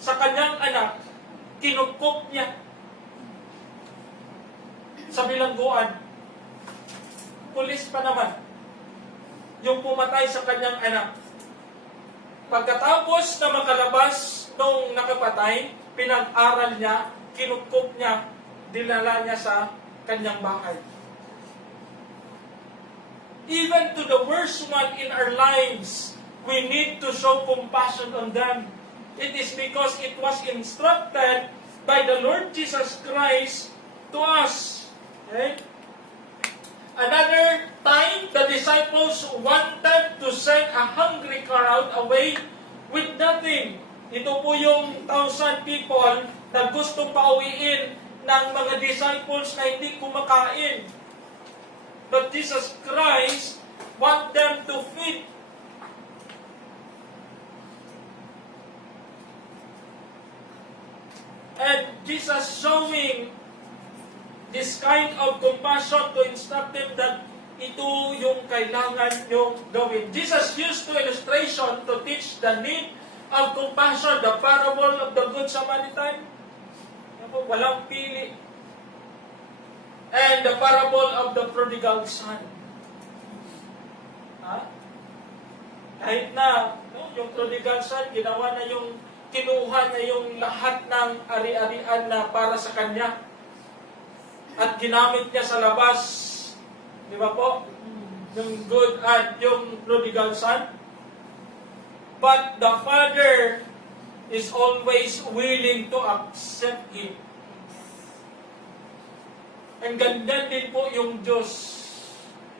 sa kanyang anak, kinupkop niya sa bilangguan. Pulis pa naman yung pumatay sa kanyang anak. Pagkatapos na makalabas nung nakapatay, pinag-aral niya, kinupkop niya, dinala niya sa kanyang bahay. Even to the worst one in our lives, we need to show compassion on them. It is because it was instructed by the Lord Jesus Christ to us. Okay? Another time, the disciples wanted to send a hungry crowd away with nothing. Ito po yung 1,000 people na gusto pauwiin ng mga disciples na hindi kumakain. But Jesus Christ want them to feed. And Jesus showing this kind of compassion to instruct them that ito yung kailangan yung gawin. Jesus used to illustration to teach the need of compassion, the parable of the Good Samaritan. Walang pili. And the parable of the prodigal son. Kahit na yung prodigal son, kinuha na yung lahat ng ari-arian na para sa kanya. At ginamit niya sa labas. Di ba po? Yung good at yung prodigal son. But the father is always willing to accept him. And ganda din po yung Diyos.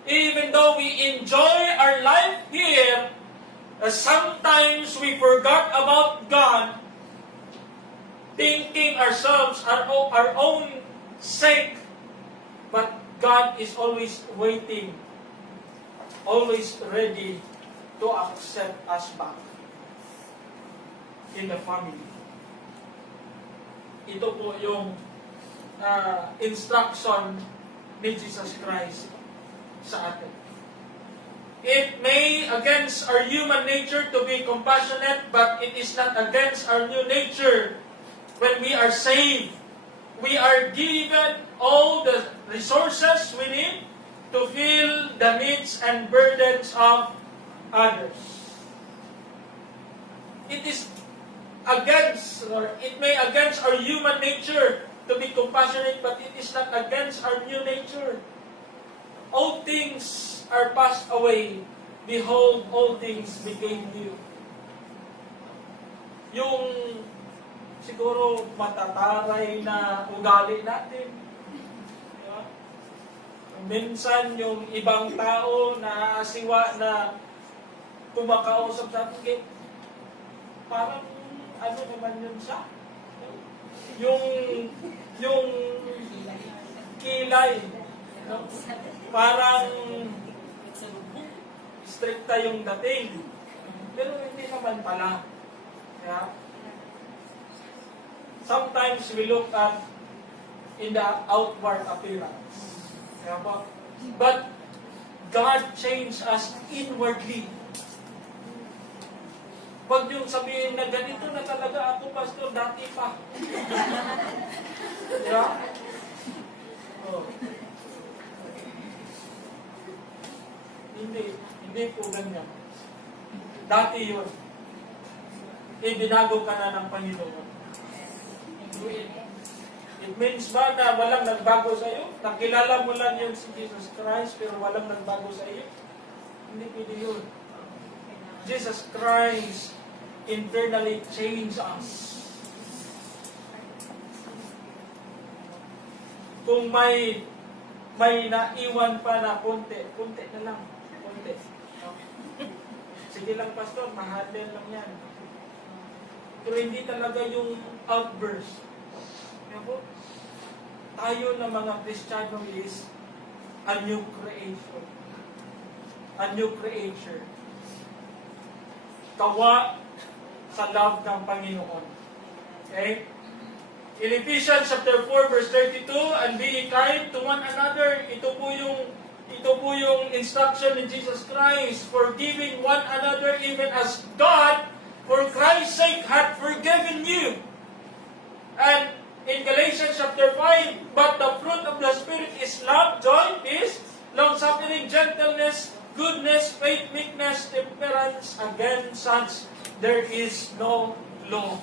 Even though we enjoy our life here, sometimes we forgot about God, thinking ourselves our own sake. But God is always waiting, always ready to accept us back in the family. Ito po yung instruction ni Jesus Christ sa atin. It may against our human nature to be compassionate, but it is not against our new nature. When we are saved, we are given all the resources we need to fill the needs and burdens of others. It is against, or it may against our human nature to be compassionate, but it is not against our new nature. All things are passed away. Behold, all things became new. Yung siguro matataray na ugali natin. Diba? Minsan yung ibang tao na asiwa na kumakausap sa atin, parang ano naman yun siya? Yung kilay, no? Parang stricta yung dating. Pero hindi naman pala. Yeah? Sometimes we look at in the outward appearance. Yeah, but God changed us inwardly. Huwag yung sabihin na ganito na talaga ako, pastor, dati pa. Yeah? Oh. Hindi po ganyan. Dati yun. Binago ka na ng Panginoon. It means ba na walang nagbago sa iyo? Nakilala mo lang yun si Jesus Christ, pero walang nagbago sa iyo? Hindi pwede yun. Jesus Christ internally changed us. Kung may naiwan pa na konti na lang. Konti. Sige lang, pastor, mahalin lang yan. pero hindi talaga yung outburst. Kaya po, tayo na mga Kristiyano is a new creation. A new creature. Gawa sa love ng Panginoon. Okay? In Ephesians chapter 4 verse 32, and be kind to one another. Ito po yung instruction ni Jesus Christ, forgiving one another even as God for Christ's sake hath forgiven you. And in Galatians chapter 5, but the fruit of the Spirit is love, joy, peace, long-suffering, gentleness, goodness, faith, meekness, temperance. Against such there is no law.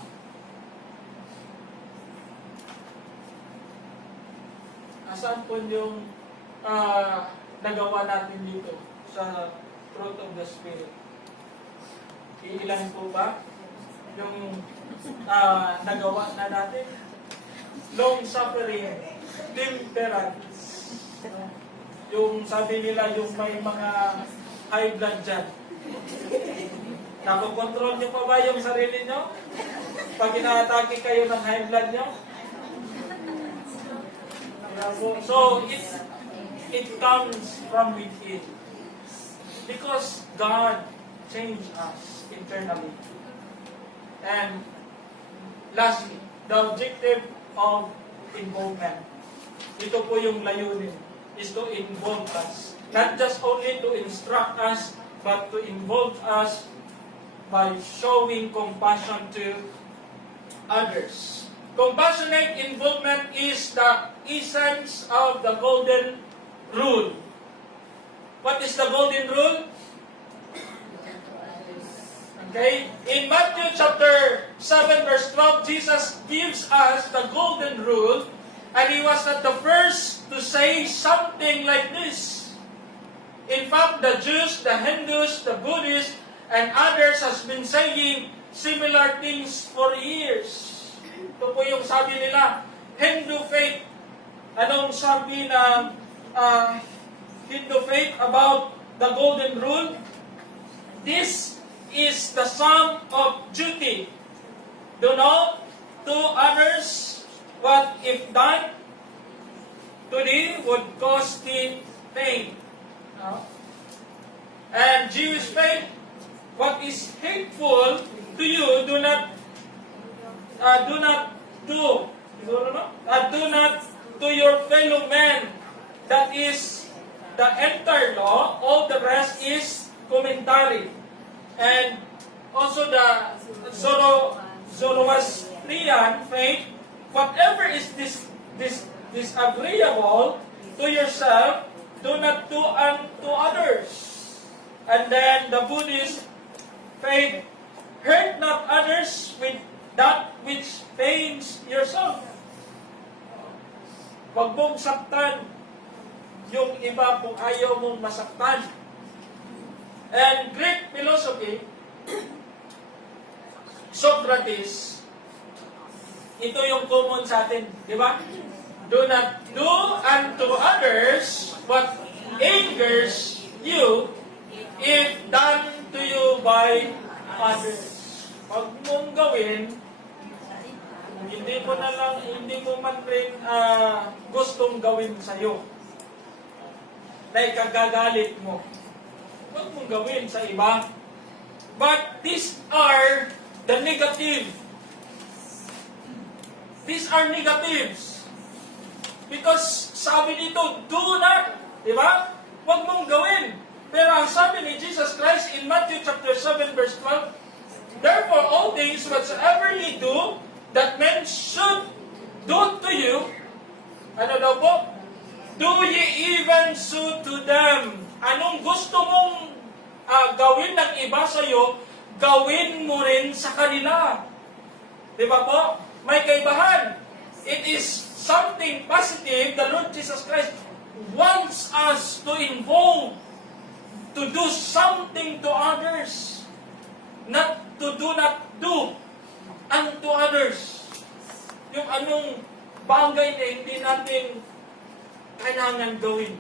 Asaan po yung nagawa natin dito sa fruit of the Spirit? Iilan po ba yung nagawa na natin? Long-suffering, temperance. Yung sabi nila, yung may mga high blood dyan. Nakokontrol nyo pa ba yung sarili nyo? Pag inaatake kayo ng high blood nyo? So, it comes from within. Because God changed us internally. And lastly, the objective of involvement. Ito po yung layunin, is to involve us. Not just only to instruct us, but to involve us by showing compassion to others. Compassionate involvement is the essence of the golden rule. What is the golden rule? Okay, in Matthew chapter 7 verse 12, Jesus gives us the golden rule, and He was not the first to say something like this. In fact, the Jews, the Hindus, the Buddhists, and others has been saying similar things for years. Ito po yung sabi nila, Hindu faith. Anong sabi ng Hindu faith about the golden rule? This is the sum of duty. Do not to others what if done to thee would cause thee pain. And Jewish faith, what is hateful to you, do not to your fellow man. That is the entire law. All the rest is commentary. And also the Zoroastrian faith, whatever is disagreeable to yourself, do not do unto others. And then the Buddhist faith, hurt not others with that which pains yourself. Huwag mong saktan yung iba kung ayaw mong masaktan. And Greek philosophy, Socrates, ito yung common sa atin, di ba? Do not do unto others what angers you if done to you by others. Pag mong gawin, hindi mo man rin gustong gawin sa'yo. Na ikagagalit mo. Huwag mong gawin sa iba. But these are the negative. These are negatives. Because sabi dito, do not. Diba? Huwag mong gawin. Pero ang sabi ni Jesus Christ in Matthew chapter 7 verse 12, therefore all things whatsoever ye do, that men should do to you, ano daw po? Do ye even so to them. Anong gusto mong gawin ng iba sa'yo, gawin mo rin sa kanila. Di ba po? May kaibahan. It is something positive. The Lord Jesus Christ wants us to involve, to do something to others. Not to do not do unto others. Yung anong bagay na hindi natin kailangan gawin.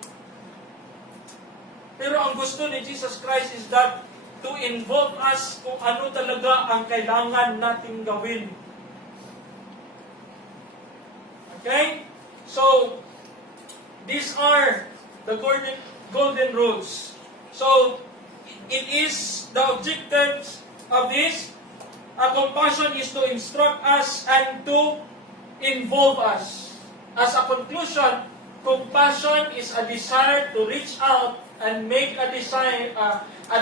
Pero ang gusto ni Jesus Christ is that to involve us kung ano talaga ang kailangan nating gawin. Okay? So, these are the golden rules. So, it is the objectives of this. Compassion is to instruct us and to involve us. As a conclusion, compassion is a desire to reach out and make a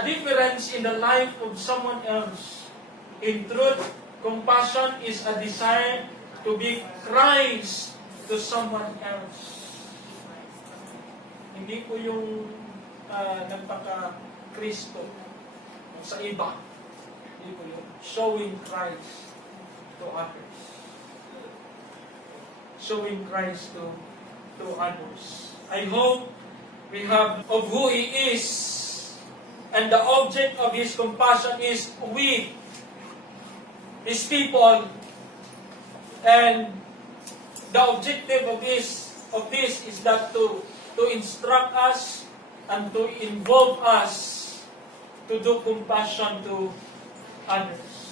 difference in the life of someone else. In truth, compassion is a desire to be Christ to someone else. Hindi po yung nagpaka-Kristo sa iba. Hindi po yung showing Christ to others. Showing Christ to others. I hope we have of who He is, and the object of His compassion is we, His people, and the objective of this is that to instruct us and to involve us to do compassion to others.